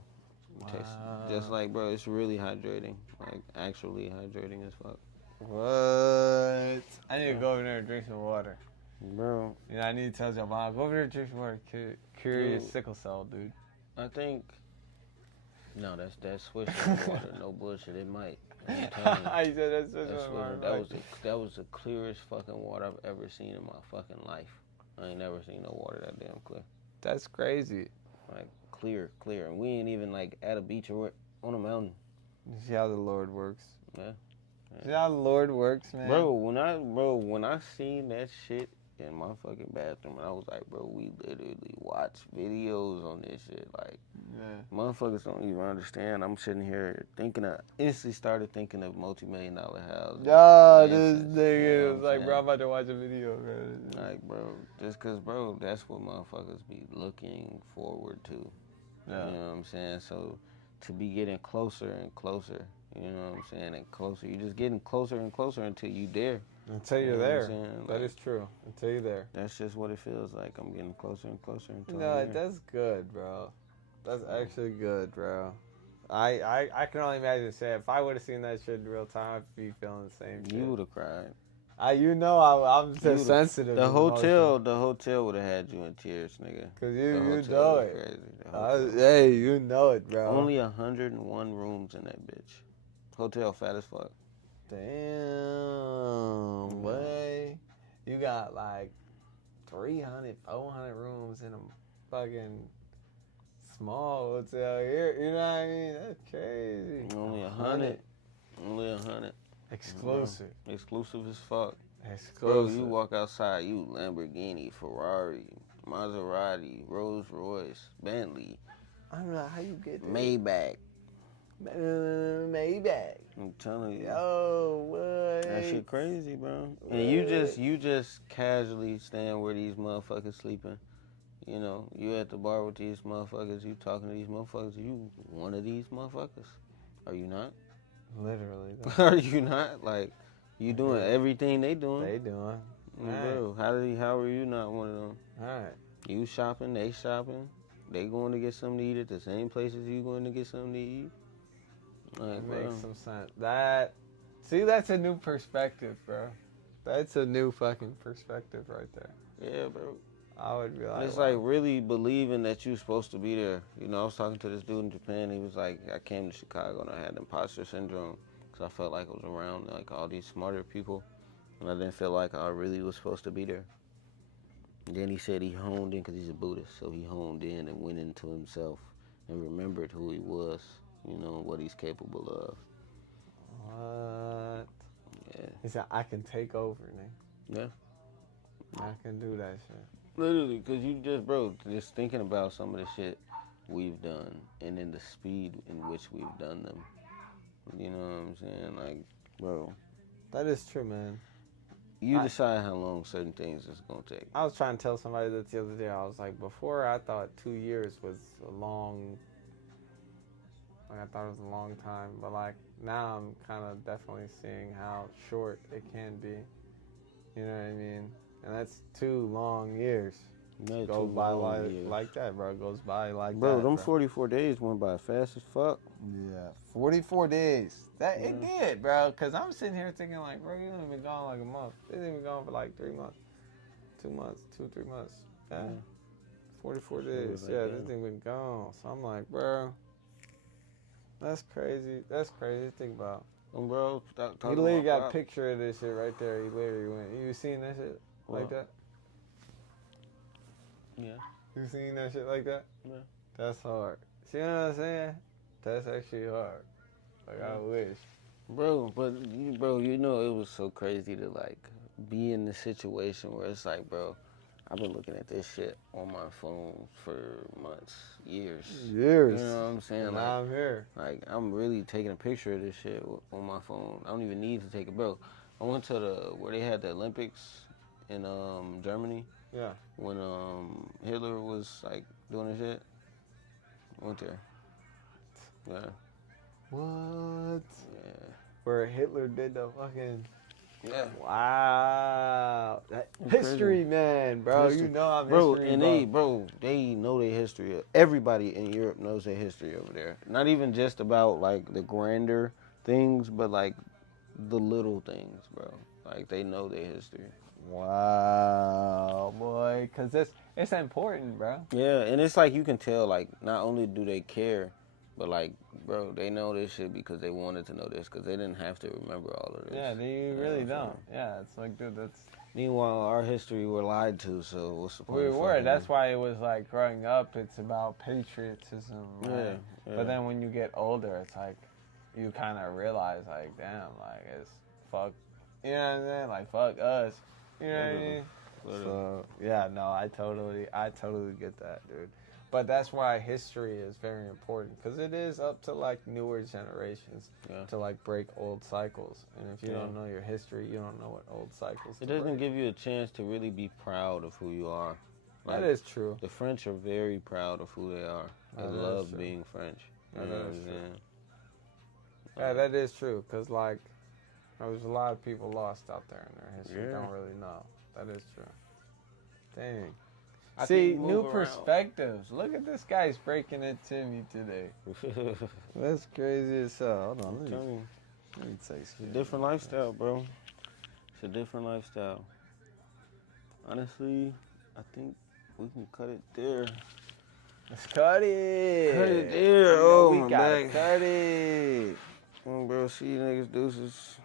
Wow. Tastes just like, bro. It's really hydrating. Like actually hydrating as fuck. What? I need to go over there and drink some water. Bro, You know, I need to tell your mom, go over there and drink some water. Cure your Dude. sickle cell, dude. I think. No, that's swishing water. No bullshit. It might. I'm telling you. I said that's That's just what, that was the clearest fucking water I've ever seen in my fucking life. I ain't never seen no water that damn clear. That's crazy. Like clear. And we ain't even like at a beach or on a mountain. You see how the Lord works. Yeah. See how the Lord works, man. Bro, when I seen that shit in my fucking bathroom, I was like, bro, we literally watch videos on this shit. Like, Yeah. motherfuckers don't even understand. I'm sitting here instantly started thinking of multi-million-dollar houses. Yo, this mansions, nigga you know was what I'm like, bro, I'm about to watch a video, bro. Like, bro, just cause, bro, that's what motherfuckers be looking forward to. Yeah. You know what I'm saying? So, to be getting closer and closer, you know what I'm saying, and closer. You're just getting closer and closer until you there. Until you're You know what I'm there. saying? That Like, is true. Until you're there. That's just what it feels like. I'm getting closer and closer until No, I'm there. that's good, bro. That's actually good, bro. I can only imagine saying if I would have seen that shit in real time, I'd be feeling the same shit. You would have cried. You know, I'm just sensitive. The hotel would have had you in tears, nigga. Cause The you hotel know was it. crazy. The hotel. Hey, you know it, bro. Only 101 rooms in that bitch. Hotel fat as fuck. Damn, boy. You got like 300, 400 rooms in a fucking small hotel here. You know what I mean? That's crazy. Only 100. Only 100. Exclusive. Exclusive as fuck. Exclusive. Bro, you walk outside, you Lamborghini, Ferrari, Maserati, Rolls Royce, Bentley, I don't know how you get there. Maybach. Maybach. I'm telling you. Oh, what? That shit crazy, bro. And you just casually stand where these motherfuckers sleeping. You know, you at the bar with these motherfuckers, you talking to these motherfuckers, you one of these motherfuckers. Are you not? Literally. Are you not? Like, you doing everything they doing. They doing. Bro, how are you not one of them? Alright. You shopping, they shopping. They going to get something to eat at the same places you going to get something to eat. Like, That bro. makes some sense. That's a new perspective, bro. That's a new fucking perspective right there. Yeah, bro. I would be like, It's wow. like really believing that you're supposed to be there. You know, I was talking to this dude in Japan. He was like, I came to Chicago and I had imposter syndrome because I felt like I was around like all these smarter people, and I didn't feel like I really was supposed to be there. And then he said he honed in because he's a Buddhist, so he honed in and went into himself and remembered who he was. You know, what he's capable of. What? Yeah. He said, I can take over, nigga. Yeah. I can do that shit. Literally, because you just thinking about some of the shit we've done and then the speed in which we've done them. You know what I'm saying? Like, bro. That is true, man. You decide how long certain things is going to take. I was trying to tell somebody that the other day. I was like, before I thought 2 years was a long, like I thought it was a long time. But like now I'm kind of definitely seeing how short it can be. You know what I mean? And that's 2 long years. Goes by like that, bro. It goes by like that. Bro, them 44 days went by fast as fuck. Yeah, 44 days. It did, bro. Cause I'm sitting here thinking like, bro, you ain't been gone like a month. You ain't been gone for like 3 months, 2 months, 3 months. Yeah, 44 days. Like yeah, that. this thing been gone. So I'm like, bro, that's crazy. That's crazy to think about. Bro, He literally got a picture of this shit right there. He literally went. You seen that shit like that? Yeah. You seen that shit like that? Yeah. That's hard. See what I'm saying? That's actually hard. Like, I wish. Bro, you know, it was so crazy to, like, be in the situation where it's like, bro, I've been looking at this shit on my phone for months, years. You know what I'm saying? And like, now I'm here. Like, I'm really taking a picture of this shit on my phone. I don't even need to take it, bro. I went to where they had the Olympics in Germany. Yeah. When Hitler was, like, doing his shit. I went there. Yeah. What? Yeah. Where Hitler did the fucking... Yeah. Wow. History, man, bro. History. You know I'm bro, history. And they know their history. Everybody in Europe knows their history over there. Not even just about, like, the grander things, but, like, the little things, bro. Like, they know their history. Wow, boy. Because it's important, bro. Yeah, and it's like you can tell, like, not only do they care, but, like, bro, they know this shit because they wanted to know this, because they didn't have to remember all of this. Yeah, they really don't. Yeah, it's like, dude, that's... Meanwhile, our history we're lied to, so what's the point? We were. That's why it was like growing up, it's about patriotism, right? Yeah. But then when you get older, it's like you kind of realize, like, damn, like, it's fuck, you know what I'm saying? Like, fuck us, you know what I mean? So yeah, no, I totally get that, dude. But that's why history is very important, because it is up to, like, newer generations to, like, break old cycles. And if you don't know your history, you don't know what old cycles. It doesn't give you a chance to really be proud of who you are. Like, that is true. The French are very proud of who they are. They love being French. You know what I'm saying? Yeah, that is true, because, like, there's a lot of people lost out there in their history. Don't really know. That is true. Dang. See, new perspectives. Look at this guy's breaking it to me today. That's crazy as hell. Hold on, let me take It's a different lifestyle, bro. It's a different lifestyle. Honestly, I think we can cut it there. Let's cut it. Cut it there. Oh, we my gotta back. cut it. Come on, bro. See you niggas, deuces.